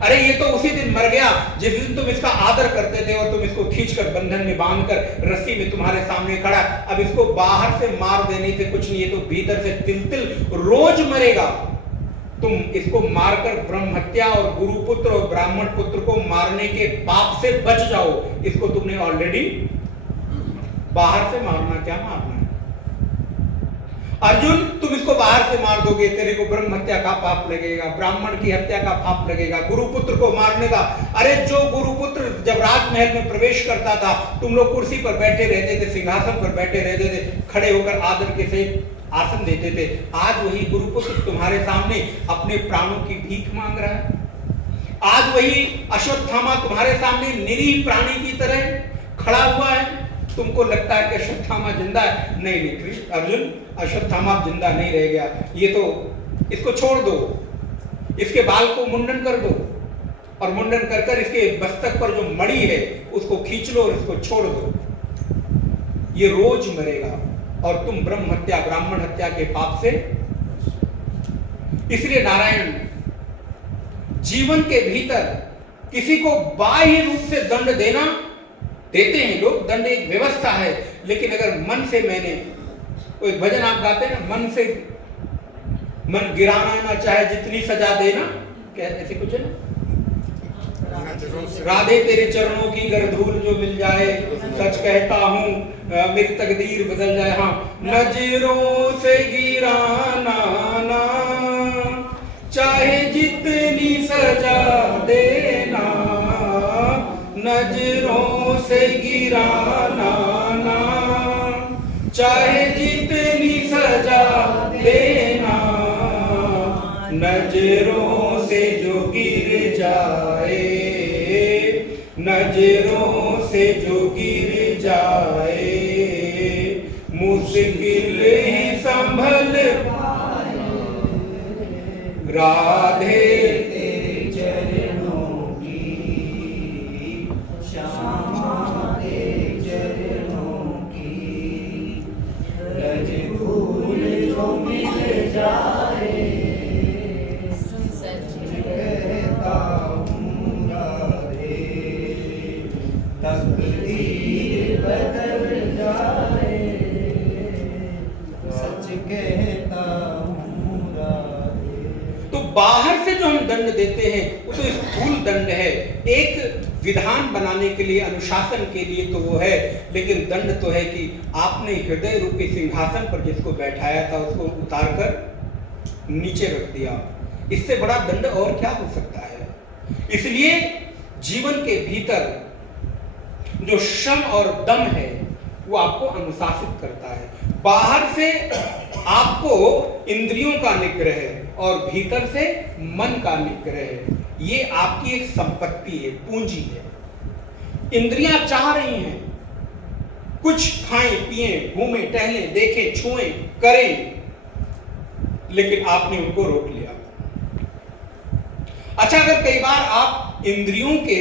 अरे ये तो उसी दिन मर गया जिस दिन तुम इसका आदर करते थे और तुम इसको खींचकर बंधन में बांधकर रस्सी में तुम्हारे सामने खड़ा। अब इसको बाहर से मार देने से कुछ नहीं है, तो भीतर से तिल तिल रोज मरेगा। तुम इसको मारकर ब्रह्म हत्या और गुरुपुत्र और ब्राह्मण पुत्र को मारने के पाप से बच जाओ। इसको तुमने ऑलरेडी बाहर से मारना, क्या मारना है? अर्जुन तुम इसको बाहर से मार दोगे, तेरे को ब्रह्म हत्या का पाप लगेगा, ब्राह्मण की हत्या का पाप लगेगा, गुरुपुत्र को मारने का। अरे जो गुरुपुत्र जब राजमहल में प्रवेश करता था, तुम लोग कुर्सी पर बैठे रहते थे, सिंहासन पर बैठे रहते थे, खड़े होकर आदर के सहित आसन देते थे। आज वही गुरुपुत्र तुम्हारे सामने अपने प्राणों की भीख मांग रहा है। आज वही अश्वत्थामा तुम्हारे सामने निरीह प्राणी की तरह खड़ा हुआ है। तुमको लगता है कि अश्वत्थामा जिंदा है? नहीं नहीं कृष्ण, अर्जुन अश्वत्थामा जिंदा नहीं रह गया। ये तो इसको छोड़ दो, इसके बाल को मुंडन कर दो और मुंडन कर कर इसके मस्तक पर जो मणि है उसको खींच लो और इसको छोड़ दो। ये रोज मरेगा और तुम ब्रह्म हत्या ब्राह्मण हत्या के पाप से। इसलिए नारायण जीवन के भीतर किसी को बाह्य रूप से दंड देना देते हैं लोग, दंड एक व्यवस्था है। लेकिन अगर मन से, मैंने कोई भजन आप गाते हैं ना, मन से मन गिराना ना चाहे जितनी सजा देना, क्या ऐसे कुछ है ना, राधे तेरे चरणों की गर धूल जो मिल जाए, सच कहता हूँ मेरी तकदीर बदल जाए। हाँ, नजरों से गिराना ना चाहे जितनी सजा देना, नजरों से गिराना ना चाहे जितनी सजा देना, नजरों से जो गिर जाए, नजरों से जो गिर जाए, मुश्किल ही संभल पाए, राधे तेरे चरणों की, श्यामा तेरे चरणों की, रज फूल जो मिल जाए, सच कहता हूँ राधे, तकदीर बदल जाए, सच कहता हूँ राधे। तो बाहर से जो हम दंड देते हैं वो तो स्थूल दंड है, एक विधान बनाने के लिए, अनुशासन के लिए तो वो है। लेकिन दंड तो है कि आपने हृदय रूपी सिंहासन पर जिसको बैठाया था उसको उतारकर नीचे रख दिया। इससे बड़ा दंड और क्या हो सकता है? इसलिए जीवन के भीतर जो श्रम और दम है वो आपको अनुशासित करता है। बाहर से आपको इंद्रियों का निग्रह और भीतर से मन का निग्रह, ये आपकी एक संपत्ति है, पूंजी है। इंद्रियां चाह रही हैं कुछ खाएं पिएं, घूमें टहलें, देखें छुएं करें, लेकिन आपने उनको रोक लिया। अच्छा, अगर कई बार आप इंद्रियों के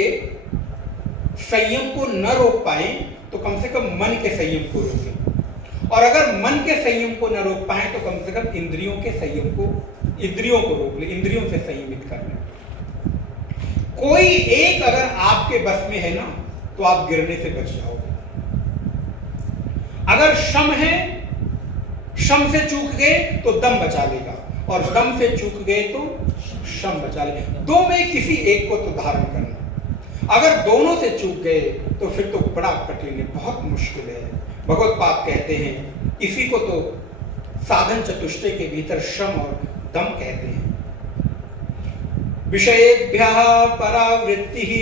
संयम को न रोक पाए तो कम से कम मन के संयम को रोकें, और अगर मन के संयम को न रोक पाए तो कम से कम इंद्रियों के संयम को, इंद्रियों को रोक ले, इंद्रियों से संयमित कर ले। कोई एक अगर आपके बस में है ना, तो आप गिरने से बच जाओगे। अगर शम है, शम से चूक गए तो दम बचा लेगा, और दम से चूक गए तो शम बचा लेगा। दो में किसी एक को तो धारण करना। अगर दोनों से चूक गए तो फिर तो बड़ा कठिन है, बहुत मुश्किल है। भगवत्पाद कहते हैं इसी को तो साधन चतुष्टय के भीतर शम और दम कहते हैं। विषयेभ्यः परावृत्तिः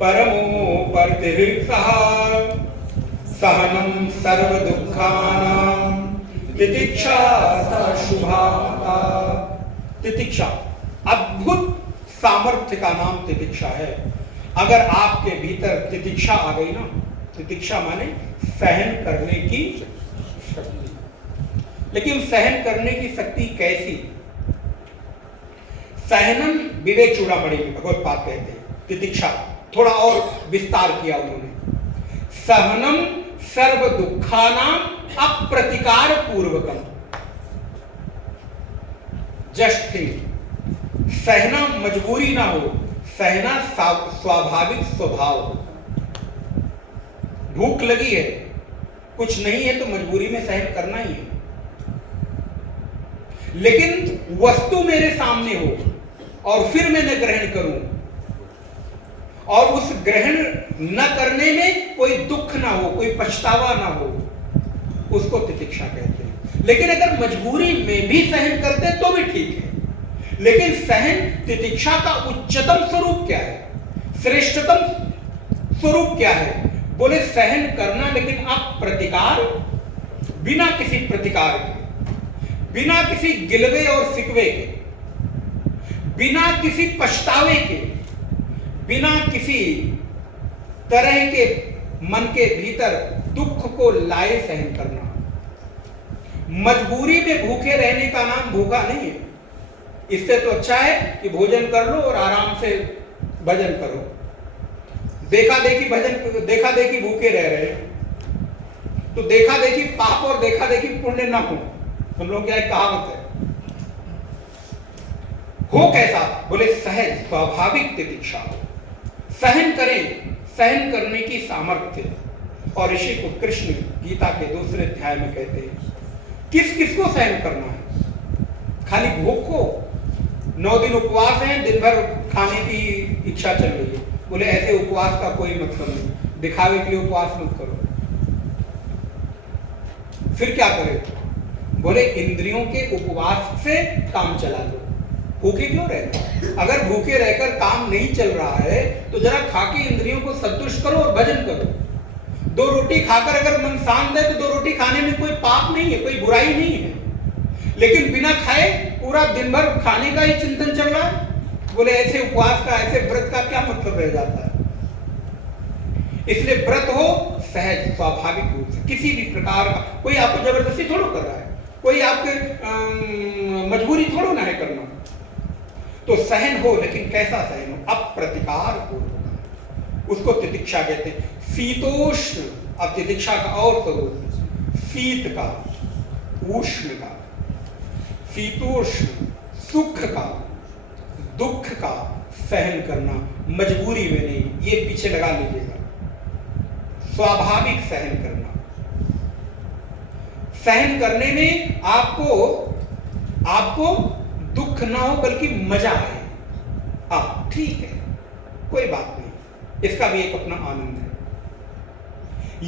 परमो परतिरिक्तः सहनं सर्व दुःखानां तितिक्षा शुभा। तितिक्षा अद्भुत सामर्थ्य का नाम तितिक्षा है। अगर आपके भीतर तितिक्षा आ गई ना, तितिक्षा माने सहन करने की शक्ति। लेकिन सहन करने की शक्ति कैसी? सहनम विवेक चूड़ामणि में भगवत्पाद कहते हैं तितिक्षा, थोड़ा और विस्तार किया उन्होंने। सहनम सर्व दुखानाम अप्रतिकार पूर्वकम। जस्ट थिंक, सहना मजबूरी ना हो, सहना स्वाभाविक स्वभाव हो। भूख लगी है, कुछ नहीं है तो मजबूरी में सहन करना ही है। लेकिन वस्तु मेरे सामने हो और फिर मैं न ग्रहण करूं, और उस ग्रहण न करने में कोई दुख ना हो, कोई पछतावा ना हो, उसको तितिक्षा कहते हैं। लेकिन अगर मजबूरी में भी सहन करते तो भी ठीक है। लेकिन सहन तितिक्षा का उच्चतम स्वरूप क्या है, श्रेष्ठतम स्वरूप क्या है? बोले सहन करना, लेकिन आप प्रतिकार, बिना किसी प्रतिकार के, बिना किसी गिलवे और सिकवे के, बिना किसी पछतावे के, बिना किसी तरह के मन के भीतर दुख को लाए सहन करना। मजबूरी में भूखे रहने का नाम भूखा नहीं है। इससे तो अच्छा है कि भोजन कर लो और आराम से भजन करो। देखा देखी भजन, देखा देखी भूखे रह रहे हैं तो देखा देखी पाप और देखा देखी पुण्य ना हो। हम लोग क्या एक कहावत है, हो कैसा? बोले सहज स्वाभाविक तितिक्षा हो, सहन करें, सहन करने की सामर्थ्य। और ऋषि को कृष्ण गीता के दूसरे अध्याय में कहते हैं किस किस को सहन करना है? खाली भूख को? 9 दिन उपवास है, दिन भर खाने की इच्छा चल रही है, बोले ऐसे उपवास का कोई मतलब नहीं, दिखावे के लिए उपवास मत करो। फिर क्या करें? बोले इंद्रियों के उपवास से काम चला लो। भूखे क्यों रहते? अगर भूखे रहकर काम नहीं चल रहा है तो जरा खाके इंद्रियों को संतुष्ट करो और भजन करो। 2 रोटी खाकर अगर मन शांत है तो 2 रोटी खाने में कोई पाप नहीं है, कोई बुराई नहीं है। लेकिन बिना खाए पूरा दिन भर खाने का ही चिंतन चल रहा है, बोले ऐसे उपवास का, ऐसे व्रत का क्या मतलब रह जाता है? इसलिए व्रत हो सहज स्वाभाविक रूप से, किसी भी प्रकार का कोई आपको जबरदस्ती थोड़ा कर रहा है, कोई आपके मजबूरी थोड़ा ना है करना। तो सहन हो, लेकिन कैसा सहन हो? अप्रतिकार पूर्वक, उसको तितिक्षा कहते हैं। शीतोष्ण, अब तितिक्षा का और स्वरूप, शीत का, उष्ण का, शीतोष्ण, सुख का, दुख का सहन करना, मजबूरी में नहीं, ये पीछे लगा लीजिएगा। स्वाभाविक सहन करना, सहन करने में आपको दुख ना हो बल्कि मजा आए। हाँ ठीक है, कोई बात नहीं, इसका भी एक अपना आनंद है।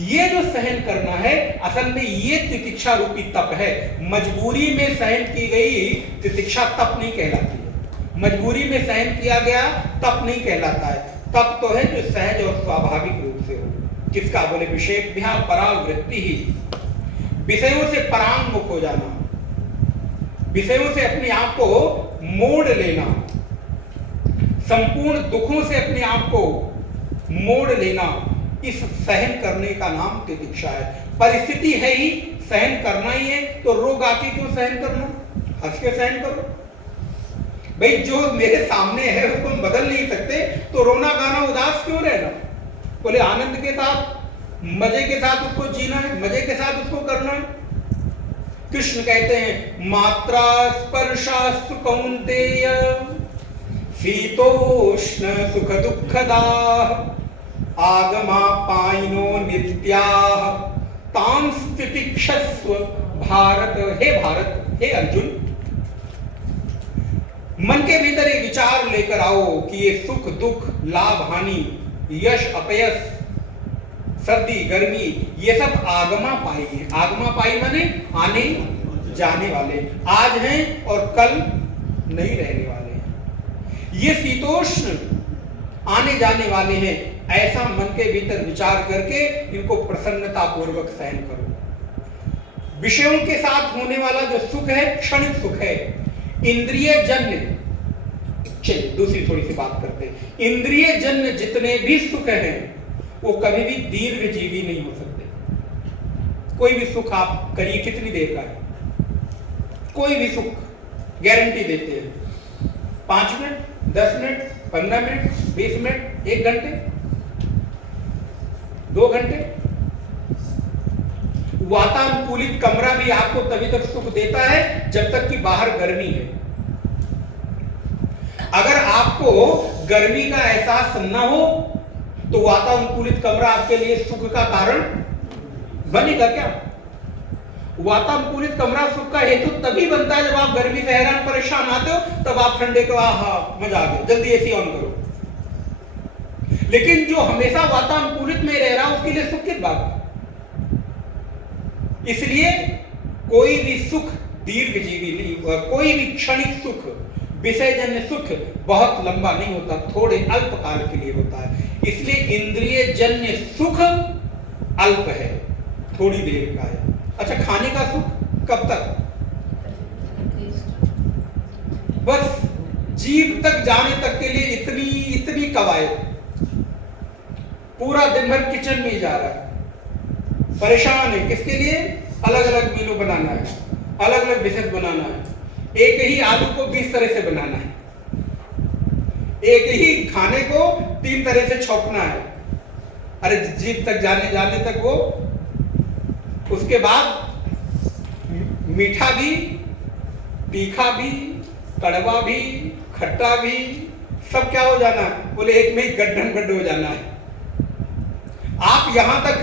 ये जो सहन करना है असल में ये तितिक्षा रूपी तप है। मजबूरी में सहन की गई तितिक्षा तप नहीं कहलाती है। मजबूरी में सहन किया गया तप नहीं कहलाता है। तप तो है जो सहज और स्वाभाविक रूप से हो। किसका? बोले विषयेभ्यः परावृत्ति ही, विषयों से परांगमुख हो जाना, विषयों से अपने आप को मोड़ लेना, संपूर्ण दुखों से अपने आप को मोड़ लेना, इस सहन करने का नाम तितिक्षा है। परिस्थिति है ही सहन करना ही है, तो रोग आके क्यों सहन करना? हंस के सहन करो। भाई जो मेरे सामने है उसको हम बदल नहीं सकते, तो रोना गाना उदास क्यों रहना? बोले आनंद के साथ, मजे के साथ उसको जीना है, मजे के साथ उसको करना है। कृष्ण कहते हैं मात्रा स्पर्शास्तु कौन्तेय शीतोष्ण सुख दुखदा आगमा पाइनो नित्याः तांस तितिक्षस्व भारत। हे भारत, हे अर्जुन, मन के भीतर एक विचार लेकर आओ कि ये सुख दुख, लाभ हानि, यश अपयश, सर्दी गर्मी, ये सब आगमा पाई है। आगमा पाई माने आने जाने वाले, आज हैं और कल नहीं रहने वाले हैं। ये शीतोष्ण आने जाने वाले हैं। ऐसा मन के भीतर विचार करके इनको प्रसन्नता पूर्वक सहन करो। विषयों के साथ होने वाला जो सुख है क्षणिक सुख है, इंद्रिय जन्य। चलिए दूसरी थोड़ी सी बात करते हैं। इंद्रिय जन्य जितने भी सुख हैं वो कभी भी दीर्घ जीवी नहीं हो सकते। कोई भी सुख आप करिए, कितनी देर का है, कोई भी सुख गारंटी देते हैं 5 मिनट, 10 मिनट, 15 मिनट, 20 मिनट, 1 घंटे, 2 घंटे। वातानुकूलित कमरा भी आपको तभी तक सुख देता है जब तक कि बाहर गर्मी है। अगर आपको गर्मी का एहसास न हो तो वातानुकूलित कमरा आपके लिए सुख का कारण बनेगा क्या? वातानुकूलित कमरा सुख का हेतु तभी बनता है जब आप गर्मी से हैरान परेशान आते हो, तब आप ठंडे को आहा मजा आ गया, जल्दी एसी ऑन करो। लेकिन जो हमेशा वातानुकूलित में रह रहा है उसके लिए सुख किस बात का? इसलिए कोई भी सुख दीर्घजीवी नहीं, कोई भी क्षणिक सुख, विषयजन्य सुख बहुत लंबा नहीं होता, थोड़े अल्प काल के लिए होता है। इसलिए इंद्रिय जन्य सुख अल्प है, थोड़ी देर का है। अच्छा, खाने का सुख कब तक? बस जीभ तक जाने तक के लिए इतनी कवायद। पूरा दिन भर किचन में ही जा रहा है, परेशान है। किसके लिए? अलग अलग मेनू बनाना है, अलग अलग डिशेस बनाना है, एक ही आलू को 20 तरह से बनाना है, एक ही खाने को 3 तरह से छौंकना है। अरे जीभ तक जाने तक वो, उसके बाद मीठा भी, तीखा भी, कड़वा भी, खट्टा भी, सब क्या हो जाना है? बोले एक में ही गड्ढन हो जाना है। आप यहां तक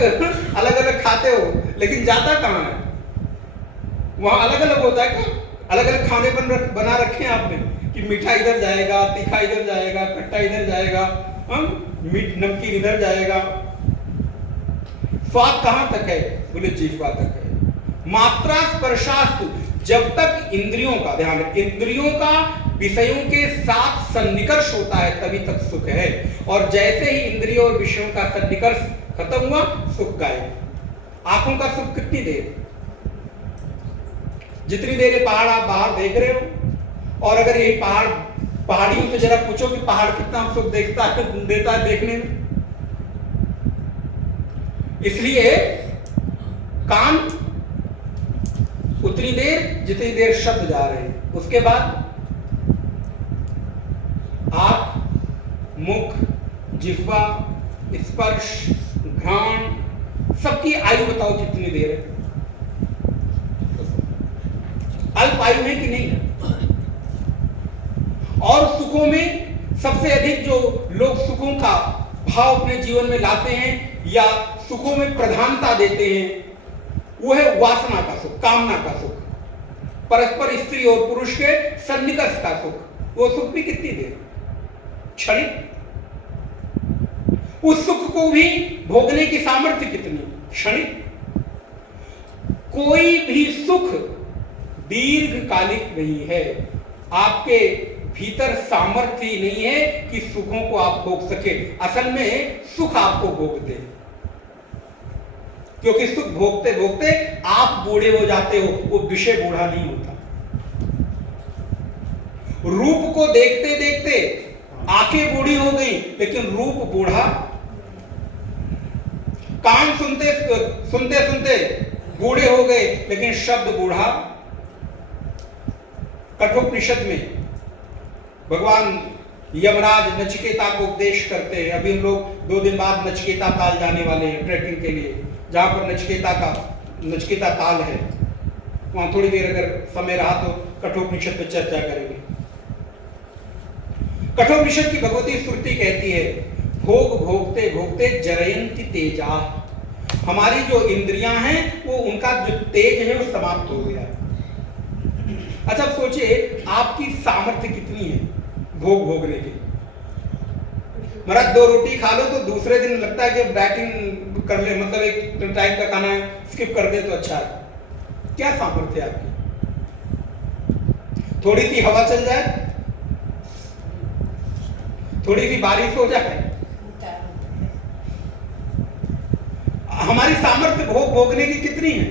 अलग अलग खाते हो, लेकिन जाता कहां है? वहां अलग अलग होता है क्या? अलग अलग खाने बना रखे हैं आपने कि मीठा इधर जाएगा, तीखा इधर जाएगा, खट्टा इधर जाएगा, नमकीन इधर जाएगा। स्वाद कहां तक है? बोले जीवा तक है। मात्रा स्पर्शास्तु, जब तक इंद्रियों का ध्यान है, इंद्रियों का विषयों के साथ सन्निकर्ष होता है तभी तक सुख है। और जैसे ही इंद्रियों और विषयों का सन्निकर्ष खत्म हुआ, सुख गायब। आंखों का सुख कितनी देर? जितनी देर ये पहाड़ आप बाहर देख रहे हो, और अगर यही पहाड़ियों से जरा पूछो कि पहाड़ कितना सुख देता है देखने में। इसलिए कान उतनी देर जितनी देर शब्द जा रहे हैं, उसके बाद आंख, मुख, जिह्वा, स्पर्श, घ्राण, सबकी आयु बताओ कितनी देर है? अल्प आयु है कि नहीं? और सुखों में सबसे अधिक जो लोग सुखों का भाव अपने जीवन में लाते हैं या सुखों में प्रधानता देते हैं, वो है वासना का सुख, कामना का सुख, परस्पर स्त्री और पुरुष के सन्निकर्ष का सुख। वो सुख भी कितनी देर? क्षणिक। उस सुख को भी भोगने की सामर्थ्य कितनी? क्षणिक। कोई भी सुख दीर्घकालिक नहीं है। आपके भीतर सामर्थ्य ही नहीं है कि सुखों को आप भोग सके। असल में सुख आपको भोगते हैं, क्योंकि सुख भोगते भोगते आप बूढ़े हो जाते हो, वो विषय बूढ़ा नहीं होता। रूप को देखते देखते आंखें बूढ़ी हो गई, लेकिन रूप बूढ़ा। कान सुनते सुनते बूढ़े हो गए, लेकिन शब्द बूढ़ा। कठोपनिषद में भगवान यमराज नचिकेता को उपदेश करते हैं। अभी हम लोग 2 दिन बाद नचिकेता ताल जाने वाले हैं ट्रैकिंग के लिए, जहां पर नचिकेता ताल है। वहां थोड़ी देर अगर समय रहा तो कठोपनिषद पर चर्चा करेंगे। कठोपनिषद की भगवती श्रुति कहती है, भोग भोगते भोगते जरयंती तेजा, हमारी जो इंद्रियां हैं वो उनका जो तेज है वो समाप्त हो गया। अच्छा सोचिए आपकी सामर्थ्य कितनी है भोग भोगने की। महाराज 2 रोटी खा लो तो दूसरे दिन लगता है कि बैटिंग कर ले, मतलब एक टाइम का खाना स्किप कर दे तो अच्छा है। क्या सामर्थ्य है आपकी? थोड़ी सी हवा चल जाए, थोड़ी सी बारिश हो जाए, हमारी सामर्थ्य भोग भोगने की कितनी है?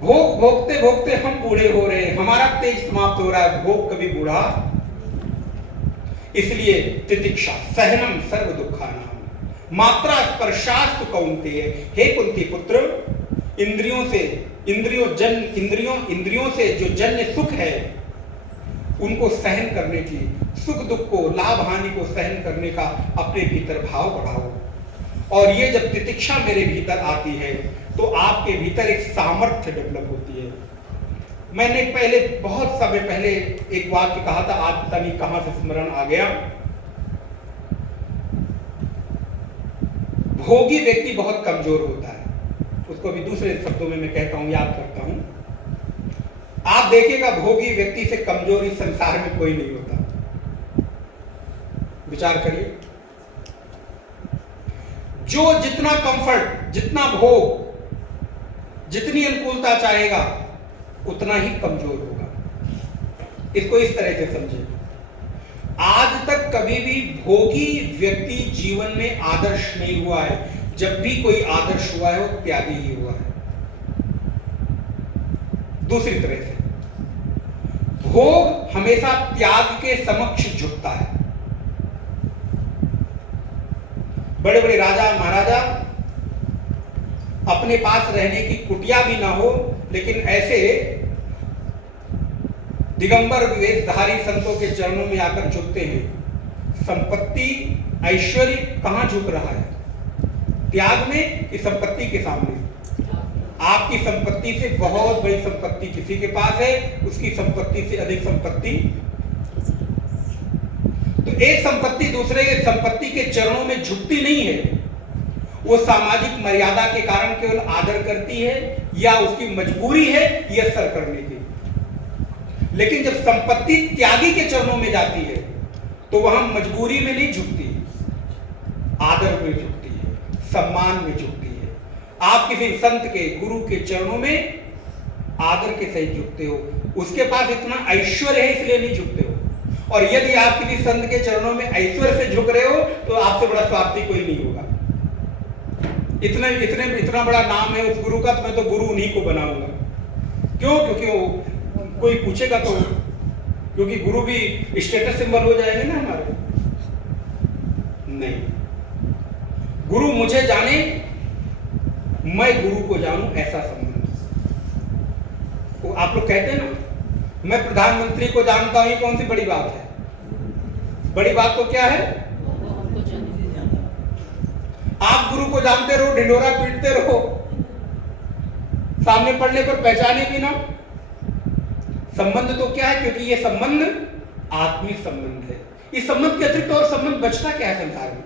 भोग भोगते भोगते हम बूढ़े हो रहे हैं, हमारा तेज समाप्त हो रहा है, भोग कभी बूढ़ा। इसलिए तितिक्षा सहनम सर्व दुखानाम मात्रा स्पर्शास्तु कौन्तेय, हे कुंती पुत्र, इंद्रियों से जो जन्य सुख है उनको सहन करने की, सुख दुख को, लाभ हानि को सहन करने का अपने भीतर भाव बढ़ाओ। और ये जब तितिक्षा मेरे भीतर आती है तो आपके भीतर एक सामर्थ्य डेवलप होती है। मैंने पहले बहुत समय पहले एक वाक्य कहा था, आज पता नहीं कहां से स्मरण आ गया। भोगी व्यक्ति बहुत कमजोर होता है, उसको भी दूसरे शब्दों में मैं कहता हूं, याद करता हूं। आप देखिएगा भोगी व्यक्ति से कमजोर इस संसार में कोई नहीं होता। विचार करिए, जो जितना कंफर्ट, जितना भोग, जितनी अनुकूलता चाहेगा उतना ही कमजोर होगा। इसको इस तरह से समझिए, आज तक कभी भी भोगी व्यक्ति जीवन में आदर्श नहीं हुआ है। जब भी कोई आदर्श हुआ है वो त्यागी ही हुआ है। दूसरी तरह से भोग हमेशा त्याग के समक्ष झुकता है। बड़े बड़े राजा महाराजा अपने पास रहने की कुटिया भी ना हो, लेकिन ऐसे दिगंबर वेशधारी संतों के चरणों में आकर झुकते हैं। संपत्ति ऐश्वर्य कहां झुक रहा है? त्याग में कि संपत्ति के सामने? आपकी संपत्ति से बहुत बड़ी संपत्ति किसी के पास है, उसकी संपत्ति से अधिक संपत्ति। तो एक संपत्ति दूसरे के संपत्ति के चरणों में झुकती नहीं है। वो सामाजिक मर्यादा के कारण केवल आदर करती है या उसकी मजबूरी है ये असर करने की। लेकिन जब संपत्ति त्यागी के चरणों में जाती है तो वहां मजबूरी में नहीं झुकती, आदर में झुकती है, सम्मान में झुकती है। आप किसी संत के, गुरु के चरणों में आदर के सहित झुकते हो। उसके पास इतना ऐश्वर्य है इसलिए नहीं झुकते हो। और यदि आप किसी संत के चरणों में ऐश्वर्य से झुक रहे हो तो आपसे बड़ा स्वार्थी कोई नहीं होगा। इतना बड़ा नाम है उस गुरु का, तो मैं तो गुरु उन्हीं को बनाऊंगा। क्यों? क्योंकि वो कोई पूछेगा तो, क्योंकि गुरु भी स्टेटस सिंबल हो जाएंगे ना हमारे। नहीं, गुरु मुझे जाने, मैं गुरु को जानूं, ऐसा संबंध। तो आप लोग कहते हैं ना, मैं प्रधानमंत्री को जानता हूं, ये कौन सी बड़ी बात है? बड़ी बात तो क्या है? आप गुरु को जानते रहो, ढिंढोरा पीटते रहो, सामने पड़ने पर पहचाने भी ना। संबंध तो क्या है? क्योंकि ये संबंध आत्मिक संबंध है। इस संबंध के अतिरिक्त और संबंध बचता क्या है संसार में?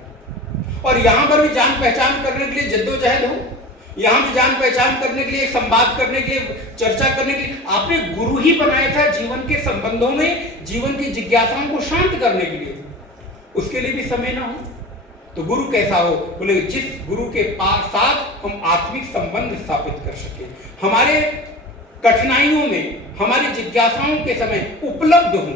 और यहां पर भी जान पहचान करने के लिए जद्दोजहद हो, यहां भी जान पहचान करने के लिए, संवाद करने के लिए, चर्चा करने के लिए आपने गुरु ही बनाया था। जीवन के संबंधों में, जीवन की जिज्ञासाओं को शांत करने के लिए, उसके लिए भी समय ना हो तो गुरु कैसा हो? बोले जिस गुरु के साथ हम आत्मिक संबंध स्थापित कर सके, हमारे कठिनाइयों में, हमारी जिज्ञासाओं के समय उपलब्ध हों।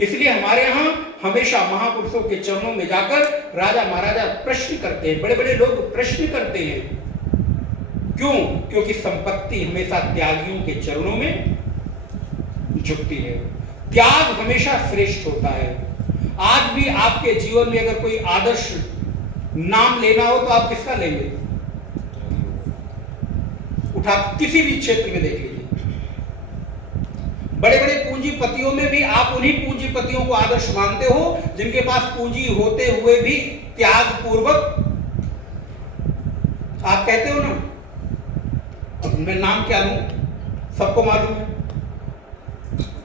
इसलिए हमारे यहाँ हमेशा महापुरुषों के चरणों में जाकर राजा महाराजा प्रश्न करते हैं, बड़े बड़े लोग प्रश्न करते हैं। क्यों? क्योंकि संपत्ति हमेशा त्यागियों के चरणों में झुकती है। त्याग हमेशा श्रेष्ठ होता है। आज भी आपके जीवन में अगर कोई आदर्श नाम लेना हो तो आप किसका लेंगे? उठा किसी भी क्षेत्र में देख लीजिए। बड़े बड़े पूंजीपतियों में भी आप उन्हीं पूंजीपतियों को आदर्श मानते हो जिनके पास पूंजी होते हुए भी त्याग पूर्वक, आप कहते हो ना, मैं नाम क्या लूं, सबको मालूम है।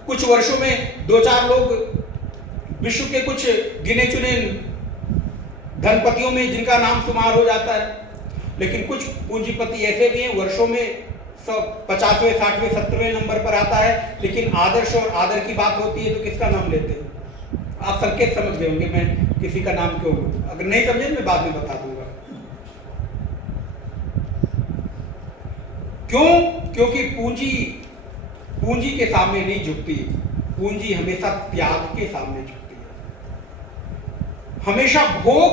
कुछ वर्षों में 2-4 लोग, विश्व के कुछ गिने चुने धनपतियों में जिनका नाम शुमार हो जाता है। लेकिन कुछ पूंजीपति ऐसे भी हैं वर्षों में 50वें 60वें 70वें नंबर पर आता है, लेकिन आदर्श और आदर की बात होती है तो किसका नाम लेते हैं? आप संकेत समझ गए होंगे मैं किसी का नाम क्यों, अगर नहीं समझे मैं बाद में बता दूंगा क्यों। क्योंकि पूंजी के सामने नहीं झुकती, पूंजी हमेशा त्याग के सामने झुकती है, हमेशा भोग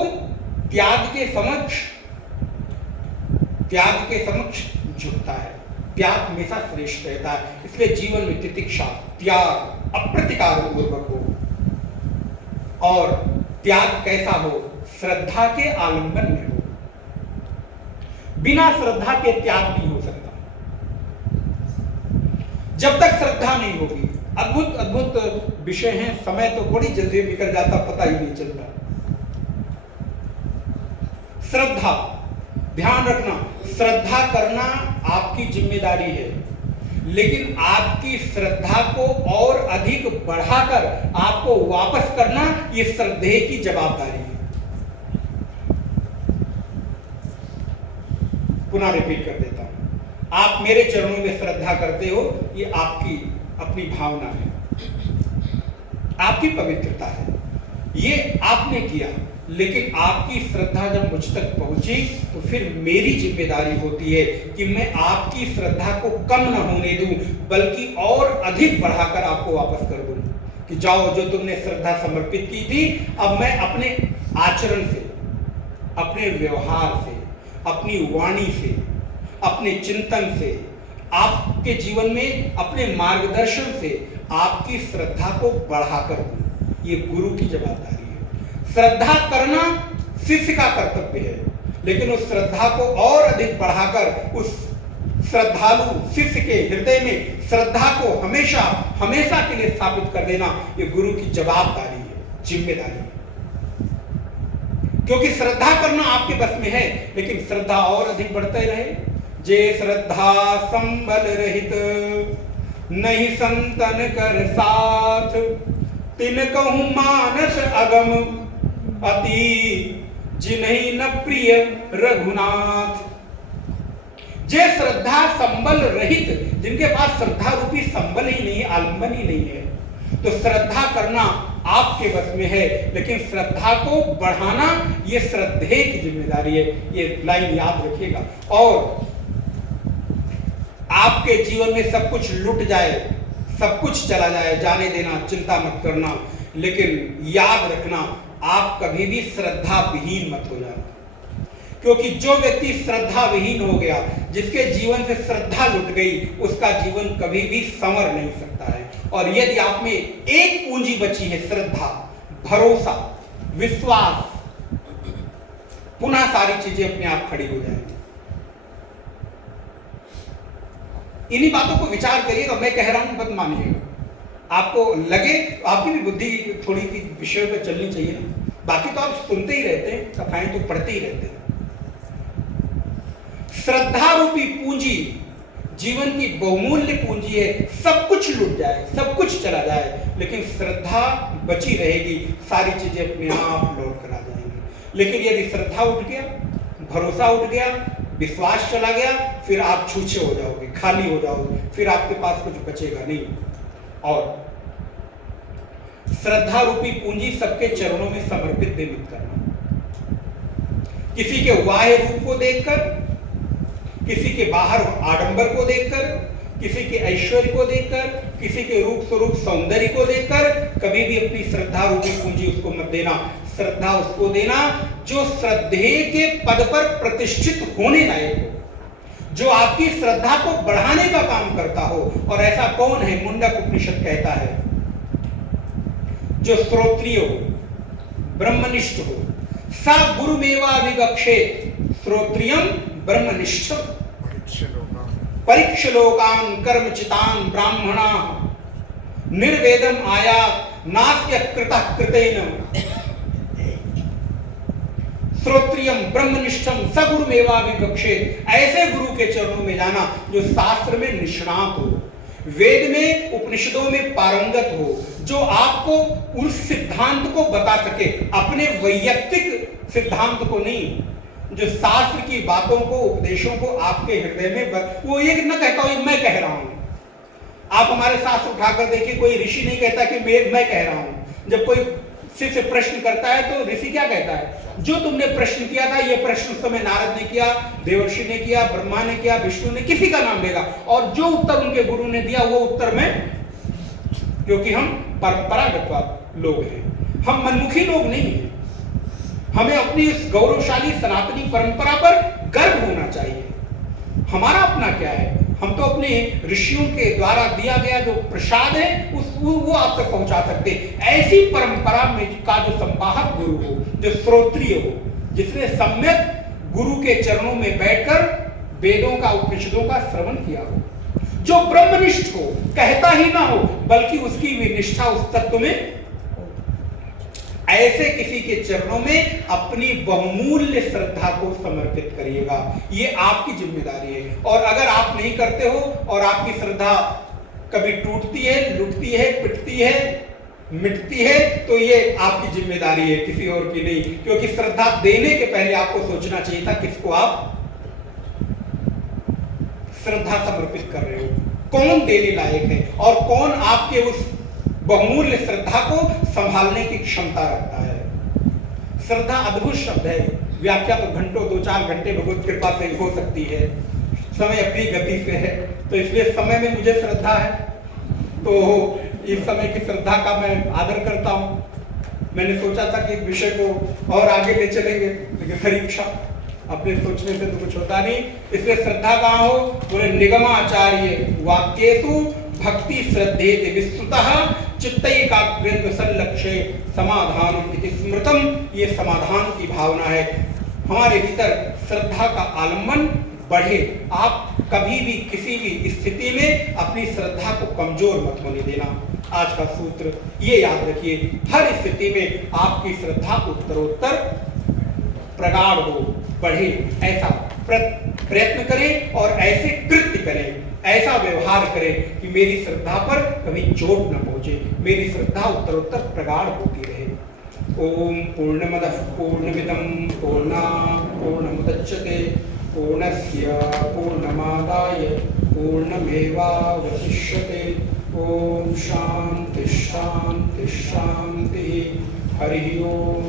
त्याग के समक्ष झुकता है। त्याग हमेशा श्रेष्ठ रहता है, इसलिए जीवन में तितिक्षा, त्याग अप्रतिकार पूर्वक हो। और त्याग कैसा हो? श्रद्धा के आलंबन में हो। बिना श्रद्धा के त्याग नहीं हो सकता। जब तक श्रद्धा नहीं होगी, अद्भुत अद्भुत विषय हैं, समय तो बड़ी जल्दी निकल जाता, पता ही नहीं चलता। श्रद्धा, ध्यान रखना, श्रद्धा करना आपकी जिम्मेदारी है, लेकिन आपकी श्रद्धा को और अधिक बढ़ाकर आपको वापस करना ये श्रद्धेय की जवाबदारी है। पुनः रिपीट कर देता हूं, आप मेरे चरणों में श्रद्धा करते हो, ये आपकी अपनी भावना है, आपकी पवित्रता है, ये आपने किया। लेकिन आपकी श्रद्धा जब मुझ तक पहुंची तो फिर मेरी जिम्मेदारी होती है कि मैं आपकी श्रद्धा को कम न होने दूं, बल्कि और अधिक बढ़ाकर आपको वापस कर दूं कि जाओ, जो तुमने श्रद्धा समर्पित की थी, अब मैं अपने आचरण से, अपने व्यवहार से, अपनी वाणी से, अपने चिंतन से, आपके जीवन में अपने मार्गदर्शन से आपकी श्रद्धा को बढ़ाकर दूं। ये गुरु की जवाबदारी है। श्रद्धा करना शिष्य का कर्तव्य है, लेकिन उस श्रद्धा को और अधिक बढ़ाकर उस श्रद्धालु शिष्य के हृदय में श्रद्धा को हमेशा हमेशा के लिए स्थापित कर देना ये गुरु की जवाबदारी है, जिम्मेदारी है। क्योंकि श्रद्धा करना आपके बस में है, लेकिन श्रद्धा और अधिक बढ़ते रहे। जे श्रद्धा संबल रहित नहीं संतन कर साथ, तिन कहूं मानस अगम अति जिन्हीं न प्रिय रघुनाथ। जे श्रद्धा संबल रहित, जिनके पास श्रद्धा रूपी संबल ही नहीं है, आलंबन ही नहीं है, तो श्रद्धा करना आपके बस में है, लेकिन श्रद्धा को बढ़ाना ये श्रद्धेय की जिम्मेदारी है। ये लाइन याद रखिएगा। और आपके जीवन में सब कुछ लुट जाए, सब कुछ चला जाए, जाने देना, चिंता मत करना, लेकिन याद रखना आप कभी भी श्रद्धा विहीन मत हो जाना। क्योंकि जो व्यक्ति श्रद्धा विहीन हो गया, जिसके जीवन से श्रद्धा लुट गई, उसका जीवन कभी भी संवर नहीं सकता है। और यदि आप में एक पूंजी बची है, श्रद्धा, भरोसा, विश्वास, पुनः सारी चीजें अपने आप खड़ी हो जाएंगी। इन्हीं बातों को विचार करिएगा, मैं कह रहा हूं मत मानिएगा। आपको लगे, आपकी भी बुद्धि थोड़ी सी विषयों पे चलनी चाहिए ना, बाकी तो आप सुनते ही रहते हैं, कथाएं तो पढ़ते ही रहते हैं। श्रद्धा रूपी पूंजी जीवन की बहुमूल्य पूंजी है। सब कुछ लुट जाए, सब कुछ चला जाए, लेकिन श्रद्धा बची रहेगी, सारी चीजें अपने आप लौट कर आ जाएंगी। लेकिन यदि श्रद्धा उठ गया, भरोसा उठ गया, विश्वास चला गया, फिर आप छूछे हो जाओगे, खाली हो जाओगे, फिर आपके पास कुछ बचेगा नहीं। और श्रद्धा रूपी पूंजी सबके चरणों में समर्पित मत करना। किसी के बाह्य रूप को देखकर, किसी के बाहर आडंबर को देखकर, किसी के ऐश्वर्य को देखकर, किसी के रूप स्वरूप सौंदर्य को देखकर कभी भी अपनी श्रद्धा रूपी पूंजी उसको मत देना। श्रद्धा उसको देना जो श्रद्धेय के पद पर प्रतिष्ठित होने लायक हो, जो आपकी श्रद्धा को बढ़ाने का काम करता हो। और ऐसा कौन है? मुंडक उपनिषद कहता है, जो श्रोत्रिय हो, ब्रह्मनिष्ठ हो। सा गुरुमेवाभिगक्षेत श्रोत्रियम ब्रह्मनिष्ठ परीक्षलोकान कर्मचितान ब्राह्मणा निर्वेदम आयात नास्य कृतः कृतेन। श्रोत्रियम ब्रह्मनिष्ठम सगुरुमेवाभिगक्षेत। ऐसे गुरु के चरणों में जाना जो शास्त्र में निष्णात हो, वेद में उपनिषदों में पारंगत हो, जो आपको उस सिद्धांत को बता सके, अपने वैयक्तिक सिद्धांत को नहीं, जो शास्त्र की बातों को, उपदेशों को आपके हृदय में वो ये न कहता हो मैं कह रहा हूं। आप हमारे शास्त्र उठाकर देखिए, कोई ऋषि नहीं कहता कि मैं कह रहा हूं। जब कोई शिष्य प्रश्न करता है तो ऋषि क्या कहता है, जो तुमने प्रश्न किया था, ये प्रश्न उस समय नारद ने किया, देवर्षि ने किया, ब्रह्मा ने किया, विष्णु ने, किसी का नाम लेगा, और जो उत्तर उनके गुरु ने दिया वो उत्तर में, क्योंकि हम परंपरागत लोग हैं, हम मनमुखी लोग नहीं हैं। हमें अपनी इस गौरवशाली सनातनी परंपरा पर गर्व होना चाहिए। हमारा अपना क्या है, हम तो अपने ऋषियों के द्वारा दिया गया जो प्रसाद है वो आप तक पहुंचा सकते। ऐसी परंपरा में का जो संवाहक गुरु हो, जो श्रोत्रिय हो, जिसने सम्यक गुरु के चरणों में बैठकर वेदों का, उपनिषदों का श्रवण किया हो, जो ब्रह्मनिष्ठ हो, कहता ही ना हो बल्कि उसकी भी निष्ठा उस तत्व में, ऐसे किसी के चरणों में अपनी बहुमूल्य श्रद्धा को समर्पित करिएगा। ये आपकी जिम्मेदारी है। और अगर आप नहीं करते हो और आपकी श्रद्धा कभी टूटती है, लुटती है, पिटती है, मिटती है, तो ये आपकी जिम्मेदारी है, किसी और की नहीं। क्योंकि श्रद्धा देने के पहले आपको सोचना चाहिए था किसको आप श्रद्धा समर्पित कर रहे हो, कौन देने लायक है और कौन आपके उस बहुमूल्य श्रद्धा को संभालने की क्षमता रखता है। श्रद्धा अद्भुत शब्द है, व्याख्या तो घंटों, 2-4 घंटे भगवत कृपा से हो सकती है, समय अपनी गति से है, तो इसलिए समय में मुझे श्रद्धा है, तो इस समय की श्रद्धा का मैं आदर करता हूँ। मैंने सोचा था कि इस विषय को और आगे ले चलेंगे, लेकिन हरी इच्छा, अपने सोचने से तो कुछ होता नहीं। इसलिए श्रद्धा कहाँ हो, बोले निगमाचार्य वाक्येषु भक्ति श्रद्धेति विस्तृतः चित्तैकाग्र्येन संलक्ष्य समाधानम इति स्मृतम। ये समाधान की भावना है, हमारे भीतर श्रद्धा का आलम्बन बढ़े। आप कभी भी किसी भी स्थिति में अपनी श्रद्धा को कमजोर मत होने देना। आज का सूत्र ये याद रखिए, हर स्थिति में आपकी श्रद्धा उत्तरोत्तर प्रगाढ़ हो, बढ़े, ऐसा प्रयत्न करें और ऐसे कृत्य करें, ऐसा व्यवहार करें कि मेरी श्रद्धा पर कभी चोट न पहुंचे, मेरी श्रद्धा उत्तरोत्तर प्रगाढ़ होती रहे। ओम पूर्णमदः पूर्णमिदं पूर्णात् पूर्णमुदच्यते पूर्णस्य पूर्णमादाय पूर्णमेवावशिष्यते। ओम शांति शांति शांति। हरि ओम।